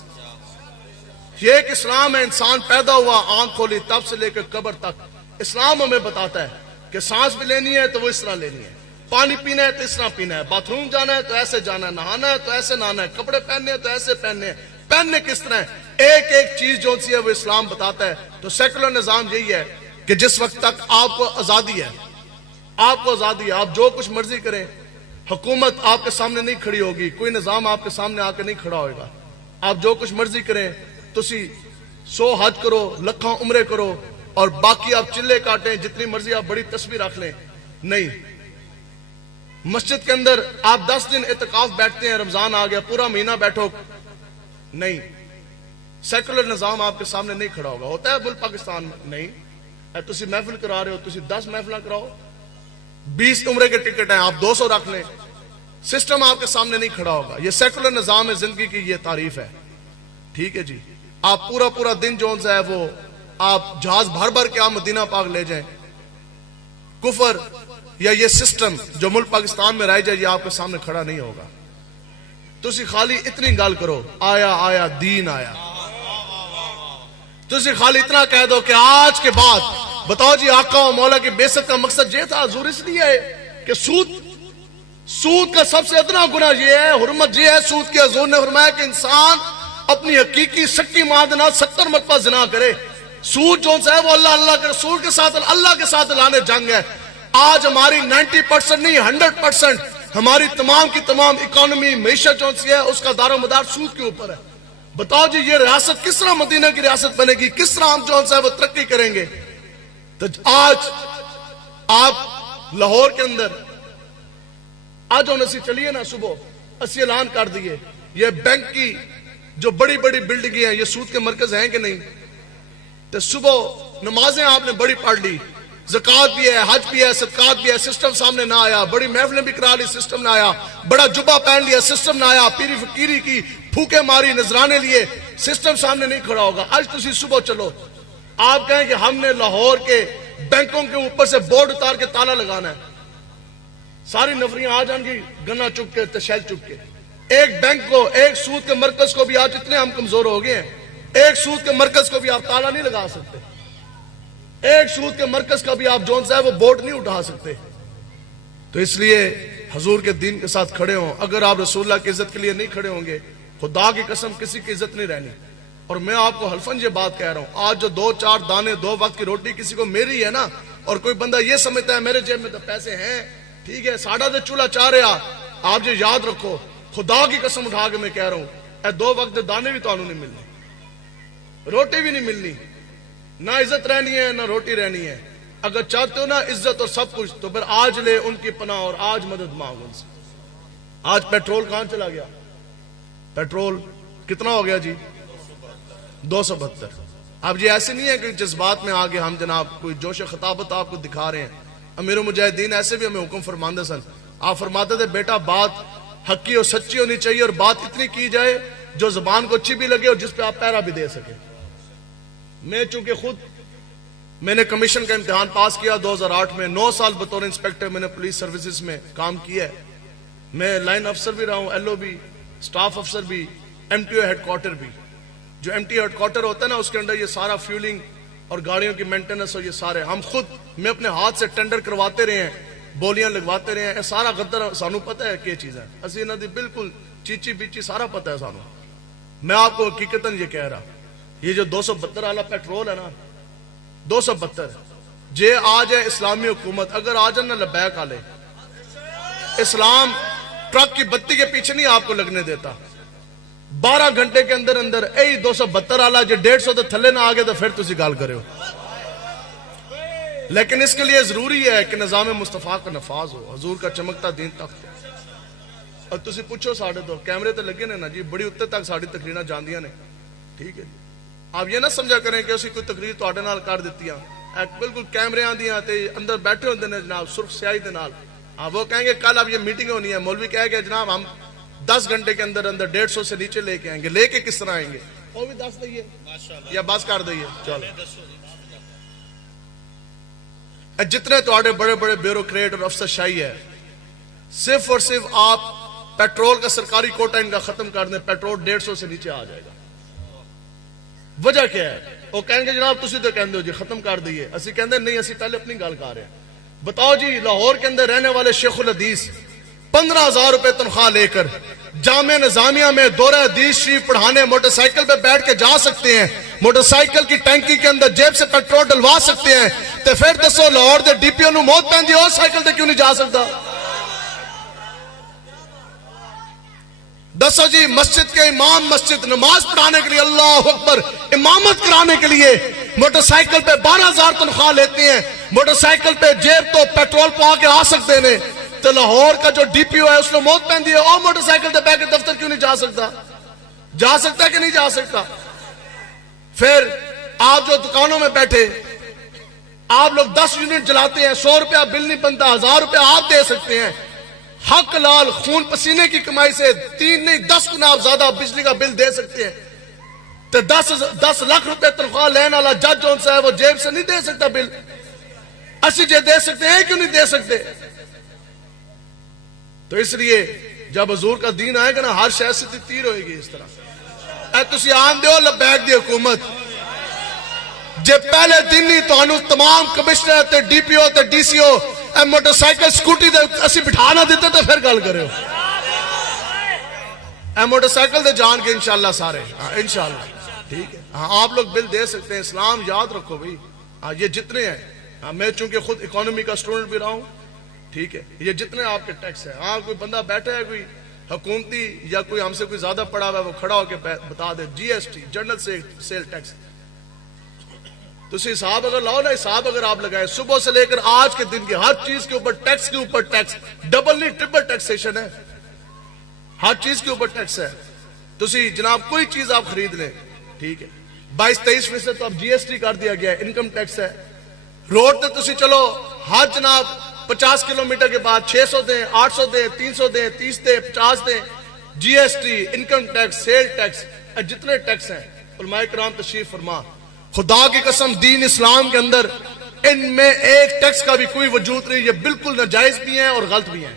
یہ ایک اسلام ہے. انسان پیدا ہوا، آنکھ کھولی، تب سے لے کر قبر تک اسلام ہمیں بتاتا ہے کہ سانس بھی لینی ہے تو وہ اس طرح لینی ہے، پانی پینا ہے تو اس طرح پینا ہے، باتھ روم جانا ہے تو ایسے جانا ہے، نہانا ہے تو ایسے نہانا ہے، کپڑے پہننے ہیں تو ایسے پہننے ہیں. پہننے کس طرح ہے، ایک ایک چیز جو سی ہے وہ اسلام بتاتا ہے. تو سیکولر نظام یہی ہے کہ جس وقت تک آپ کو آزادی ہے، آپ کو آزادی ہے، آپ جو کچھ مرضی کریں، حکومت آپ کے سامنے نہیں کھڑی ہوگی، کوئی نظام آپ کے سامنے آ کے نہیں کھڑا ہوگا. آپ جو کچھ مرضی کریں، تسی 100 حج کرو، لکھاں عمرے کرو اور باقی آپ چلے کاٹیں، جتنی مرضی آپ بڑی تصویر رکھ لیں. نہیں، مسجد کے اندر آپ 10 دن اعتکاف بیٹھتے ہیں، رمضان آ گیا پورا مہینہ بیٹھو، نہیں، سیکولر نظام آپ کے سامنے نہیں کھڑا ہوگا. ہوتا ہے ملک پاکستان میں؟ نہیں. تسی محفل کرا رہے ہو، تسی 10 محفلہ کراؤ، 20 عمرے کے ٹکٹ ہیں، آپ 200 رکھ لیں، سسٹم آپ کے سامنے نہیں کھڑا ہوگا. یہ سیکولر نظام ہے زندگی کی، یہ تعریف ہے. ٹھیک ہے جی. آپ پورا دن جون سا ہے وہ آپ جہاز بھر بھر کے آپ مدینہ پاک لے جائیں، کفر یا یہ سسٹم جو ملک پاکستان میں رہ جائے یہ آپ کے سامنے کھڑا نہیں ہوگا. تسی خالی اتنی گال کرو، آیا آیا دین آیا. تسی خالی اتنا کہہ دو کہ آج کے بعد بتاؤ جی آقا و مولا کی بیعت کا مقصد یہ تھا. حضور اس لیے ہے کہ سود کا سب سے ادنا گناہ یہ ہے، حرمت یہ ہے سود کی. حضور نے فرمایا کہ انسان اپنی حقیقی سکی ماں دے نال 70 مرتبہ زنا کرے. سود جو ہے وہ اللہ کے رسول کے ساتھ، اللہ کے ساتھ لانے جنگ ہے. آج ہماری 90% نہیں 100% ہماری تمام کی تمام اکانومی، معیشت جو ہے اس کا دار و مدار سود کے اوپر ہے. بتاؤ جی یہ ریاست کس طرح مدینہ کی ریاست بنے گی، کس طرح ہم جو ہے وہ ترقی کریں گے. تو آج آپ لاہور کے اندر آج ہم اسی چلیے نا، صبح اسی اعلان کر دیے یہ بینک کی جو بڑی بڑی بلڈنگیں ہیں یہ سود کے مرکز ہیں کہ نہیں. تو صبح نمازیں آپ نے بڑی پڑھ لی، زکوٰۃ بھی ہے، حج بھی ہے، صدقات بھی ہے، سسٹم سامنے نہ آیا. بڑی محفلیں بھی کرا لی، سسٹم نہ آیا. بڑا جبہ پہن لیا، سسٹم نہ آیا. پیری فقیری کی، پھوکے ماری، نذرانے لیے، سسٹم سامنے نہیں کھڑا ہوگا. آج تسی صبح چلو، آپ کہیں کہ ہم نے لاہور کے بینکوں کے اوپر سے بورڈ اتار کے تالا لگانا ہے، ساری نفریاں آ جائیں گی گنا چک کے، تشیل چک کے. ایک بینک کو، ایک سود کے مرکز کو بھی آج اتنے ہم کمزور ہو گئے ہیں، ایک سود کے مرکز کو بھی آپ تالا نہیں لگا سکتے، ایک سود کے مرکز کا بھی آپ جون صاحب وہ بورڈ نہیں اٹھا سکتے. تو اس لیے حضور کے دین کے ساتھ کھڑے ہوں. اگر آپ رسول اللہ کی عزت کے لیے نہیں کھڑے ہوں گے، خدا کی قسم کسی کی عزت نہیں رہنی. اور میں آپ کو حلفاً یہ بات کہہ رہا ہوں، آج جو 2-4 دانے 2 وقت کی روٹی کسی کو میری ہے نا، اور کوئی بندہ یہ سمجھتا ہے میرے جیب میں تو پیسے ہیں، ٹھیک ہے، ساڑھا دے چولہا چاہ رہا، آپ یہ یاد رکھو، خدا کی قسم اٹھا کے میں کہہ رہا ہوں، اے 2 وقت دے دانے بھی تو نہیں ملنے، روٹی بھی نہیں ملنی، نہ عزت رہنی ہے نہ روٹی رہنی ہے۔ اگر چاہتے ہو نا عزت اور سب کچھ تو پھر آج لے ان کی پناہ اور آج مدد مانگ ان سے۔ آج پیٹرول کہاں چلا گیا؟ پیٹرول کتنا ہو گیا جی؟ 272۔ اب یہ ایسے نہیں ہے کہ جذبات میں آگے ہم جناب کوئی جوش خطابت آپ کو دکھا رہے ہیں۔ امیر المجاہدین ایسے بھی ہمیں حکم فرماندے سن، آپ فرماتے تھے بیٹا بات حقی اور سچی ہونی چاہیے، اور بات اتنی کی جائے جو زبان کو اچھی بھی لگے اور جس پہ آپ پہرا بھی دے سکے۔ میں چونکہ خود میں نے کمیشن کا امتحان پاس کیا 2008 میں، 9 سال بطور انسپیکٹر میں نے پولیس سروسز میں کام کیا ہے، میں لائن افسر بھی رہا ہوں، ایل او بھی، سٹاف افسر بھی، M T O headquarter بھی۔ جو M T O headquarter ہوتا ہے نا اس کے اندر یہ سارا فیولنگ اور گاڑیوں کی مینٹیننس اور یہ سارے ہم خود میں اپنے ہاتھ سے ٹینڈر کرواتے رہے ہیں، بولیاں لگواتے رہے ہیں، یہ سارا غدر سانو پتہ ہے کیا چیز ہے، اسی نہ دی بالکل چیچی بیچی سارا پتہ ہے سانو۔ میں آپ کو حقیقتاً یہ کہہ رہا، یہ جو 272 والا پیٹرول ہے نا، 272 جے آج ہے اسلامی حکومت، اگر آج ہے نا لبیک آلے، اسلام ٹرک کی بتی کے پیچھے نہیں آپ کو لگنے دیتا، 12 گھنٹے کے اندر اندر اے 272 والا جو 150 تو تھلے نہ آگے تو پھر تسی گال کرے ہو۔ لیکن اس کے لیے ضروری ہے کہ نظام مصطفیٰ کا نفاذ ہو، حضور کا چمکتا دین تخت ہو۔ اور تسی پوچھو ساڑھے تو کیمرے تے لگے نے نا جی، بڑی اتنے تک ساڑھی تقریریں جاندیاں نے، ٹھیک ہے جی، آپ یہ نہ سمجھا کریں کہ اسی کوئی تقریر تو آڑے نال کر دیتی ہیں، بالکل کیمرے آندیاں تے اندر بیٹھے ہوندے نے جناب سرخ سیاہی دے نال، وہ کہیں گے کل اب یہ میٹنگ ہونی ہے، مولوی کہے گا جناب ہم 10 گھنٹے کے اندر اندر 150 سے نیچے لے کے آئیں گے، لے کے کس طرح آئیں گے وہ بھی 10 دئیے یا بس کر دئیے، چلو جتنے تو آڑے بڑے بڑے بیوروکریٹ اور افسر شاہی ہے، صرف اور صرف آپ پیٹرول کا سرکاری کوٹا ان کا ختم کر دیں، پیٹرول 150 سے نیچے آ جائے گا۔ وجہ کیا ہے؟ وہ کہیں گے جناب تسی تو کہندے ہو جی ختم کر دئیے، اسی کہندے نہیں، اسی پہلے اپنی گال کر رہے ہیں۔ بتاؤ جی لاہور کے اندر رہنے والے شیخ الحدیث 15,000 روپے تنخواہ لے کر جامعہ نظامیہ میں دورہ حدیث شریف پڑھانے موٹر سائیکل پہ بیٹھ کے جا سکتے ہیں، موٹر سائیکل کی ٹینکی کے اندر جیب سے پیٹرول ڈلوا سکتے ہیں، تو پھر دسو لاہور دے ڈی پی او نو موت پہن دی اور سائیکل تے کیوں نہیں جا سکتا؟ دسو جی مسجد کے امام مسجد نماز پڑھانے کے لیے اللہ اکبر امامت کرانے کے لیے موٹر سائیکل پہ 12,000 تنخواہ لیتے ہیں، موٹر سائیکل پہ جیب تو پیٹرول پا کے آ سکتے ہیں، تو لاہور کا جو ڈی پی او ہے اس نے موت پہن دی ہے اور موٹر سائیکل پہ بیٹھ کے دفتر کیوں نہیں جا سکتا؟ جا سکتا ہے کہ نہیں جا سکتا؟ پھر آپ جو دکانوں میں بیٹھے آپ لوگ 10 یونٹ جلاتے ہیں، 100 روپیہ بل نہیں بنتا، 1000 روپیہ آپ دے سکتے ہیں، حق لال خون پسینے کی کمائی سے 3 نہیں 10 گنا آپ زیادہ بجلی کا بل دے سکتے ہیں، تو 10 لاکھ روپے تنخواہ لینے والا جج جون صاحب وہ جیب سے نہیں دے سکتا بل؟ اسی جے دے سکتے ہیں کیوں نہیں دے سکتے؟ تو اس لیے جب حضور کا دین آئے گا نا ہر شے سے تیر ہوئے گی اس طرح۔ اے تسی آن دیو لبیک دی حکومت جے پہلے دن ہی تو تمام کمشنر تے ڈی پی او تے ڈی سی او اے موٹر سائیکل سکوٹی دے اسی بٹھا نہ دیتے تو پھر گل کرے ہو، اے موٹر سائیکل دے جان کے انشاءاللہ سارے انشاءاللہ، ٹھیک ہے، آپ لوگ بل دے سکتے ہیں۔ اسلام یاد رکھو بھئی، یہ جتنے ہیں، میں چونکہ خود اکانومی کا سٹوڈنٹ بھی رہا ہوں، ٹھیک ہے، یہ جتنے آپ کے ٹیکس ہیں، کوئی بندہ بیٹھا ہے کوئی حکومتی یا کوئی ہم سے کوئی زیادہ پڑا ہوا ہے وہ کھڑا ہو کے بتا دے G S T general sale tax, تو اسی حساب اگر لاؤ نا، حساب اگر آپ لگائے صبح سے لے کر آج کے دن کے ہر چیز کے اوپر ٹیکس کے اوپر ٹیکس، ڈبل نہیں ٹرپل ٹیکسیشن ہے، ہر چیز کے اوپر ٹیکس ہے۔ تو اسی جناب کوئی چیز آپ خرید لیں، ٹھیک ہے، 22-23% تو اب جی ایس ٹی کر دیا گیا ہے، انکم ٹیکس ہے۔ روڈ تے تسی چلو ہر جناب 50 کلومیٹر کے بعد 600 دیں، 800 دیں، 300 دیں، 30 دیں، 50 دیں، G S T, income tax, sale tax, جتنے ٹیکس ہیں، علماء کرام تشریف فرما، خدا کی قسم دین اسلام کے اندر ان میں ایک ٹیکس کا بھی کوئی وجود نہیں، یہ بالکل ناجائز بھی ہیں اور غلط بھی ہیں،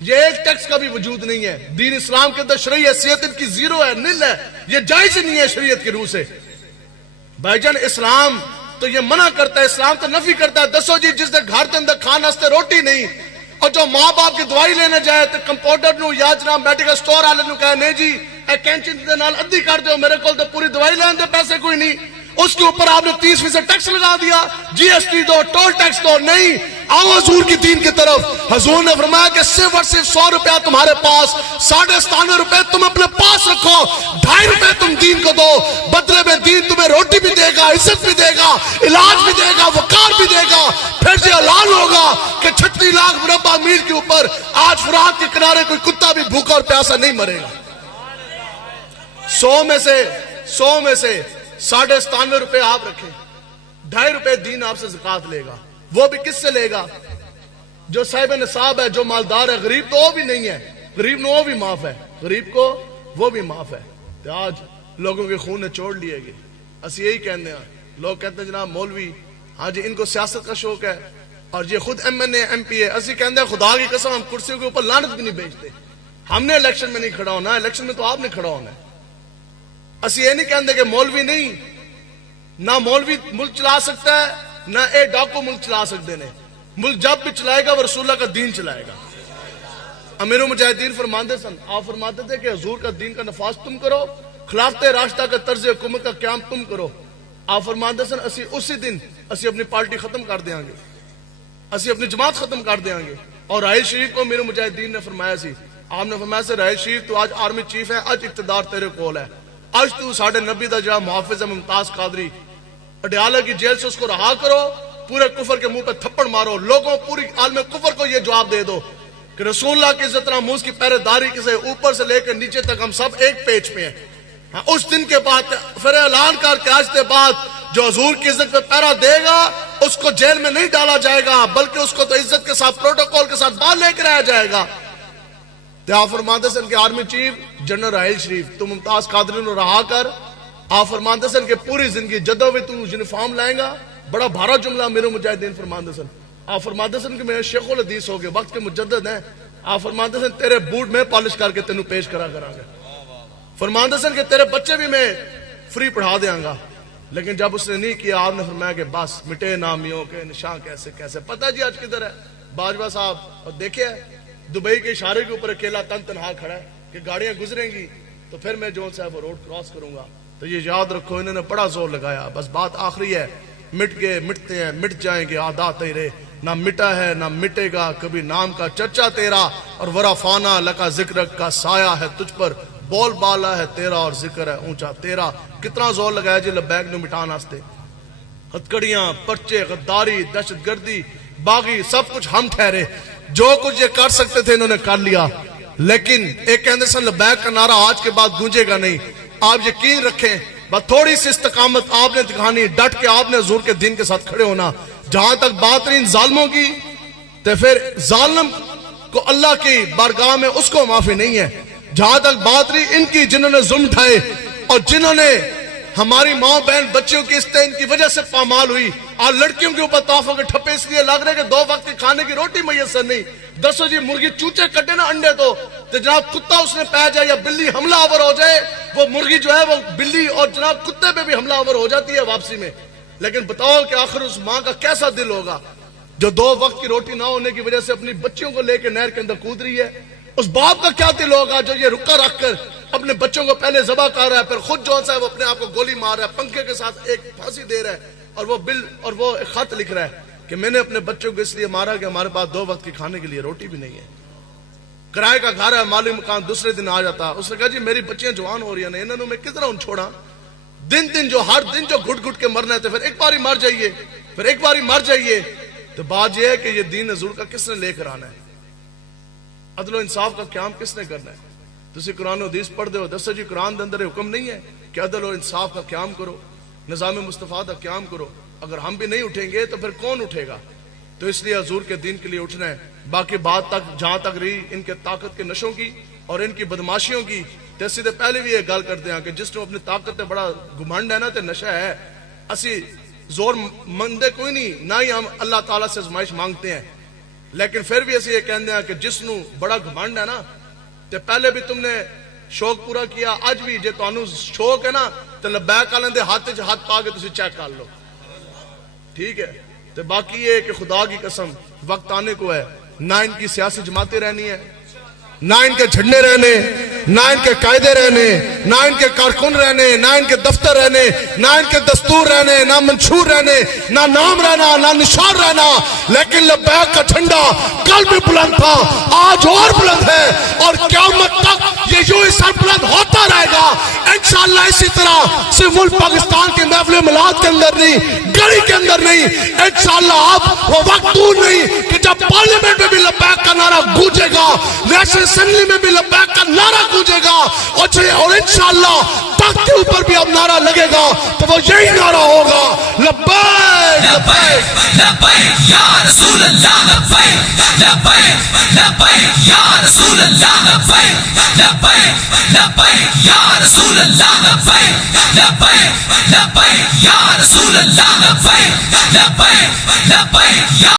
یہ ایک ٹیکس کا بھی وجود نہیں ہے دین اسلام کے اندر، شرعی حیثیت ان کی زیرو ہے، نل ہے، یہ جائز ہی نہیں ہے شریعت کی روح سے۔ بھائی جان اسلام تو یہ منع کرتا ہے، اسلام تو نفی کرتا ہے۔ دسو جی جس نے گھر کے اندر کھانا واسطے روٹی نہیں اور جو ماں باپ کی دوائی لینے جائے تو کمپاؤنڈر نو یا جناب میڈیکل سٹور والے نو کہے نہیں جی کینچی دے نال ادھی کر دو, میرے کو تو پوری دوائی لین دے پیسے کوئی نہیں. اس کے اوپر آپ نے 30% ٹیکس لگا دیا, جی ایس ٹی دو, ٹول ٹیکس دو. نہیں, آؤ حضور کی دین کی طرف. حضور نے فرمایا کہ صرف اور صرف 100 روپیہ تمہارے پاس, 97 روپے تم اپنے پاس رکھو, 2.5 روپے تم دین کو دو. بدلے میں دین تمہیں روٹی بھی دے گا, عزت بھی دے گا, علاج بھی دے گا, وقار بھی دے گا. پھر یہ اعلان ہوگا کہ 36 لاکھ مربع میل کے اوپر آج فرات کے کنارے کوئی کتا بھی بھوکا اور پیاسا نہیں مرے گا. 100 میں سے 97 روپے آپ رکھیں, 2.5 روپے دین آپ سے زکات لے گا. وہ بھی کس سے لے گا؟ جو صاحب نصاب ہے, جو مالدار ہے. غریب تو وہ بھی نہیں ہے, غریب نو وہ بھی معاف ہے, غریب کو وہ بھی معاف ہے. تو آج لوگوں کے خون نے چھوڑ لیے گئے. اسی یہی کہنے ہیں, لوگ کہتے ہیں جناب مولوی ہاں جی ان کو سیاست کا شوق ہے اور یہ خود M N A M P A. اسی کہتے ہیں خدا کی قسم ہم کرسیوں کے اوپر لعنت بھی نہیں بیچتے. ہم نے الیکشن میں نہیں کھڑا ہونا, الیکشن میں تو آپ نے کھڑا ہونا ہے. اسی یہ نہیں کہتے کہ مولوی نہیں, نہ مولوی ملک چلا سکتا ہے نہ اے ڈاکو ملک چلا سکتے ہیں. ملک جب بھی چلائے گا وہ رسول اللہ کا دین چلائے گا. امیر المجاہدین فرماندے سن, آپ فرماتے تھے کہ حضور کا دین کا نفاذ تم کرو, خلافت راشدہ کا طرز حکومت کا قیام تم کرو. آپ فرماندے سن اسی اسی دن اسی اپنی پارٹی ختم کر دیاں گے, اسی اپنی جماعت ختم کر دیاں گے. اور راہیل شریف کو امیر المجاہدین نے فرمایا سی, آپ نے فرمایا سے راہیل شریف تو آج آرمی چیف ہے, آج اقتدار تیرے کول ہے. آج تو ساڑھے نبی دا جہاں محافظ ہے ممتاز قادری, اڈیالہ کی جیل سے اس کو رہا کرو, پورے کفر کے منہ پہ تھپڑ مارو, لوگوں پوری عالم کفر کو یہ جواب دے دو کہ رسول اللہ کی عزت ناموس کی پہرے داری سے اوپر سے لے کر نیچے تک ہم سب ایک پیج پہ ہیں. ہاں, اس دن کے بعد پھر اعلان کر کے آج کے بعد جو حضور کی عزت پہ پہرا دے گا اس کو جیل میں نہیں ڈالا جائے گا, بلکہ اس کو تو عزت کے ساتھ پروٹوکول کے ساتھ باہر لے کر آیا جائے گا. آپ فرماتے سن کہ آرمی چیف جنرل راہیل شریف تو ممتاز قادری نے رہا کر, آپ فرماتے سن کہ پوری زندگی جدوجہد تو یونیفارم لائیں گا. بڑا بھارا جملہ میرے مجاہدین فرماتے سن. آپ فرماتے سن کہ میرے شیخ الحدیث ہو گئے, وقت کے مجدد ہیں. آپ فرماتے سن تیرے بوٹ میں پالش کر کے تینوں پیش کرا گے. فرماتے سن کہ تیرے بچے بھی میں فری پڑھا دیاں گا. لیکن جب اس نے نہیں کیا, آپ نے فرمایا کہ بس مٹے نامیوں کے نشان کیسے کیسے. پتہ جی آج کدھر ہے باجوہ صاحب, اور دیکھے دبئی کے اشارے کے اوپر اکیلا تنہا کھڑا ہے کہ گاڑیاں گزریں گی تو پھر میں جو ہے وہ روڈ کراس کروں گا. تو یہ یاد رکھو, انہوں نے بڑا زور لگایا. بس بات آخری ہے, مٹ گئے مٹتے ہیں مٹ جائیں گے عادات تیرے, نہ مٹا ہے نہ مٹے گا کبھی نام کا چرچا تیرا. اور ورا فانا لکا ذکر کا سایہ ہے تجھ پر, بول بالا ہے تیرا اور ذکر ہے اونچا تیرا. کتنا زور لگایا جی لبیک نو مٹان واسطے. ہتکڑیاں, پرچے, غداری, دہشت گردی, باغی, سب کچھ ہم ٹھہرے. جو کچھ یہ کر سکتے تھے انہوں نے کر لیا. لیکن ایک کہندے سن لبیک کا نعرہ آج کے بعد گونجے گا نہیں. آپ یقین رکھیں, بس تھوڑی سی استقامت آپ نے دکھانی, ڈٹ کے آپ نے حضور کے دین کے ساتھ کھڑے ہونا. جہاں تک بات ترین ظالموں کی, تو پھر ظالم کو اللہ کی بارگاہ میں اس کو معافی نہیں ہے. جہاں تک بات رہی ان کی جنہوں نے ظلم اٹھائے اور جنہوں نے ہماری ماں بہن بچیوں کی عزتیں ان کی وجہ سے پامال ہوئی. اور لڑکیوں کے اوپر تحفوں کے ٹھپے اس لیے لگ رہے کہ 2 وقت کی کھانے کی روٹی میسر نہیں. دسو جی مرغی چوچے کٹے نا انڈے تو جناب کتا اس نے پہ جائے یا بلی حملہ آور ہو جائے, وہ مرغی جو ہے وہ بلی اور جناب کتے پہ بھی حملہ آور ہو جاتی ہے واپسی میں. لیکن بتاؤ کہ آخر اس ماں کا کیسا دل ہوگا جو 2 وقت کی روٹی نہ ہونے کی وجہ سے اپنی بچیوں کو لے کے نہر کے اندر کود رہی ہے. اس باپ کا کیا دل ہوگا جو یہ رکا رکھ کر اپنے بچوں کو پہلے ذبح کر رہا ہے, پھر خود جو ہے وہ اپنے آپ کو گولی مار رہا ہے, پنکھے کے ساتھ ایک پھانسی دے رہا ہے, اور وہ ایک خط لکھ رہا ہے کہ میں نے اپنے بچوں کو اس لیے مارا کہ ہمارے پاس 2 وقت کی کھانے کے لیے روٹی بھی نہیں ہے. کرائے کا گھر ہے, مالی مکان, دوسرے دن آ جاتا. اس نے کہا جی میری بچیاں جوان ہو رہی ہیں, انہوں نے میں کس طرح ان چھوڑا. دن جو ہر دن جو گھٹ گھٹ کے مرنا ہے, تو پھر ایک باری مر جائیے, پھر ایک باری مر جائیے. تو بات یہ ہے کہ یہ دین حضور کا کس نے لے کر آنا ہے, عدل و انصاف کا قیام کس نے کرنا ہے. تسی قرآن و حدیث پڑھ دے ہو, دسو جی قرآن دے اندر حکم نہیں ہے کہ عدل و انصاف کا قیام کرو, نظام مصطفیٰ کا قیام کرو. اگر ہم بھی نہیں اٹھیں گے تو پھر کون اٹھے گا. تو اس لیے حضور کے دین کے لیے اٹھنا ہے. باقی بات تک جہاں تک رہی ان کے طاقت کے نشوں کی اور ان کی بدماشیوں کی, تو اسی دے پہلے بھی یہ گل کرتے ہیں کہ جس نے اپنی طاقت تے بڑا گھمنڈ ہے نا, تے نشہ ہے. اسی زور مندے کوئی نہیں, نہ ہی ہم اللہ تعالیٰ سے ازمائش مانگتے ہیں. لیکن پھر بھی اسی یہ کہتے ہیں کہ جس نو بڑا گھمنڈ ہے نا, تے پہلے بھی تم نے شوق پورا کیا, اج بھی جے تانوں شوق ہے نا تے لبیک والے دے ہاتھ وچ ہاتھ پا کے تسی چیک کر لو, ٹھیک ہے. تے باقی یہ کہ خدا کی قسم وقت آنے کو ہے, نہ ان کی سیاسی جماعتیں رہنی ہے, نہ ان کے جھنڈے رہنے، نہ ان کے قاعدے رہنے، نہ ان کے کارکن رہنے، نہ ان کے دفتر رہنے، نہ ان کے دستور رہنے، نہ منشور رہنے، نہ نام رہنا، نہ نشان رہنا، لیکن لبیک کا جھنڈا کل بھی بلند تھا، آج اور بلند ہے، اور قیامت تک یہ یوں ہی سر بلند ہوتا رہے گا انشاءاللہ۔ اسی طرح صرف ملک پاکستان کے محفل میلاد کے اندر نہیں، گلی کے اندر نہیں، انشاءاللہ اب وہ وقت دور نہیں کہ جب پارلیمنٹ میں بھی لبیک کا نعرہ گونجے گا، نیشنل اسمبلی میں بھی لبیک کا نعرہ گونجے گا، اور انشاءاللہ تخت کے اوپر بھی اب نعرہ لگے گا تو وہ یہی نعرہ ہوگا، لبیک لبیک لبیک یا رسول اللہ لبیک لبیک لبیک یا رسول اللہ لبیک لبیک لبیک یا رسول اللہ لبیک لبیک لبیک یا رسول اللہ لبیک لبیک لبیک یا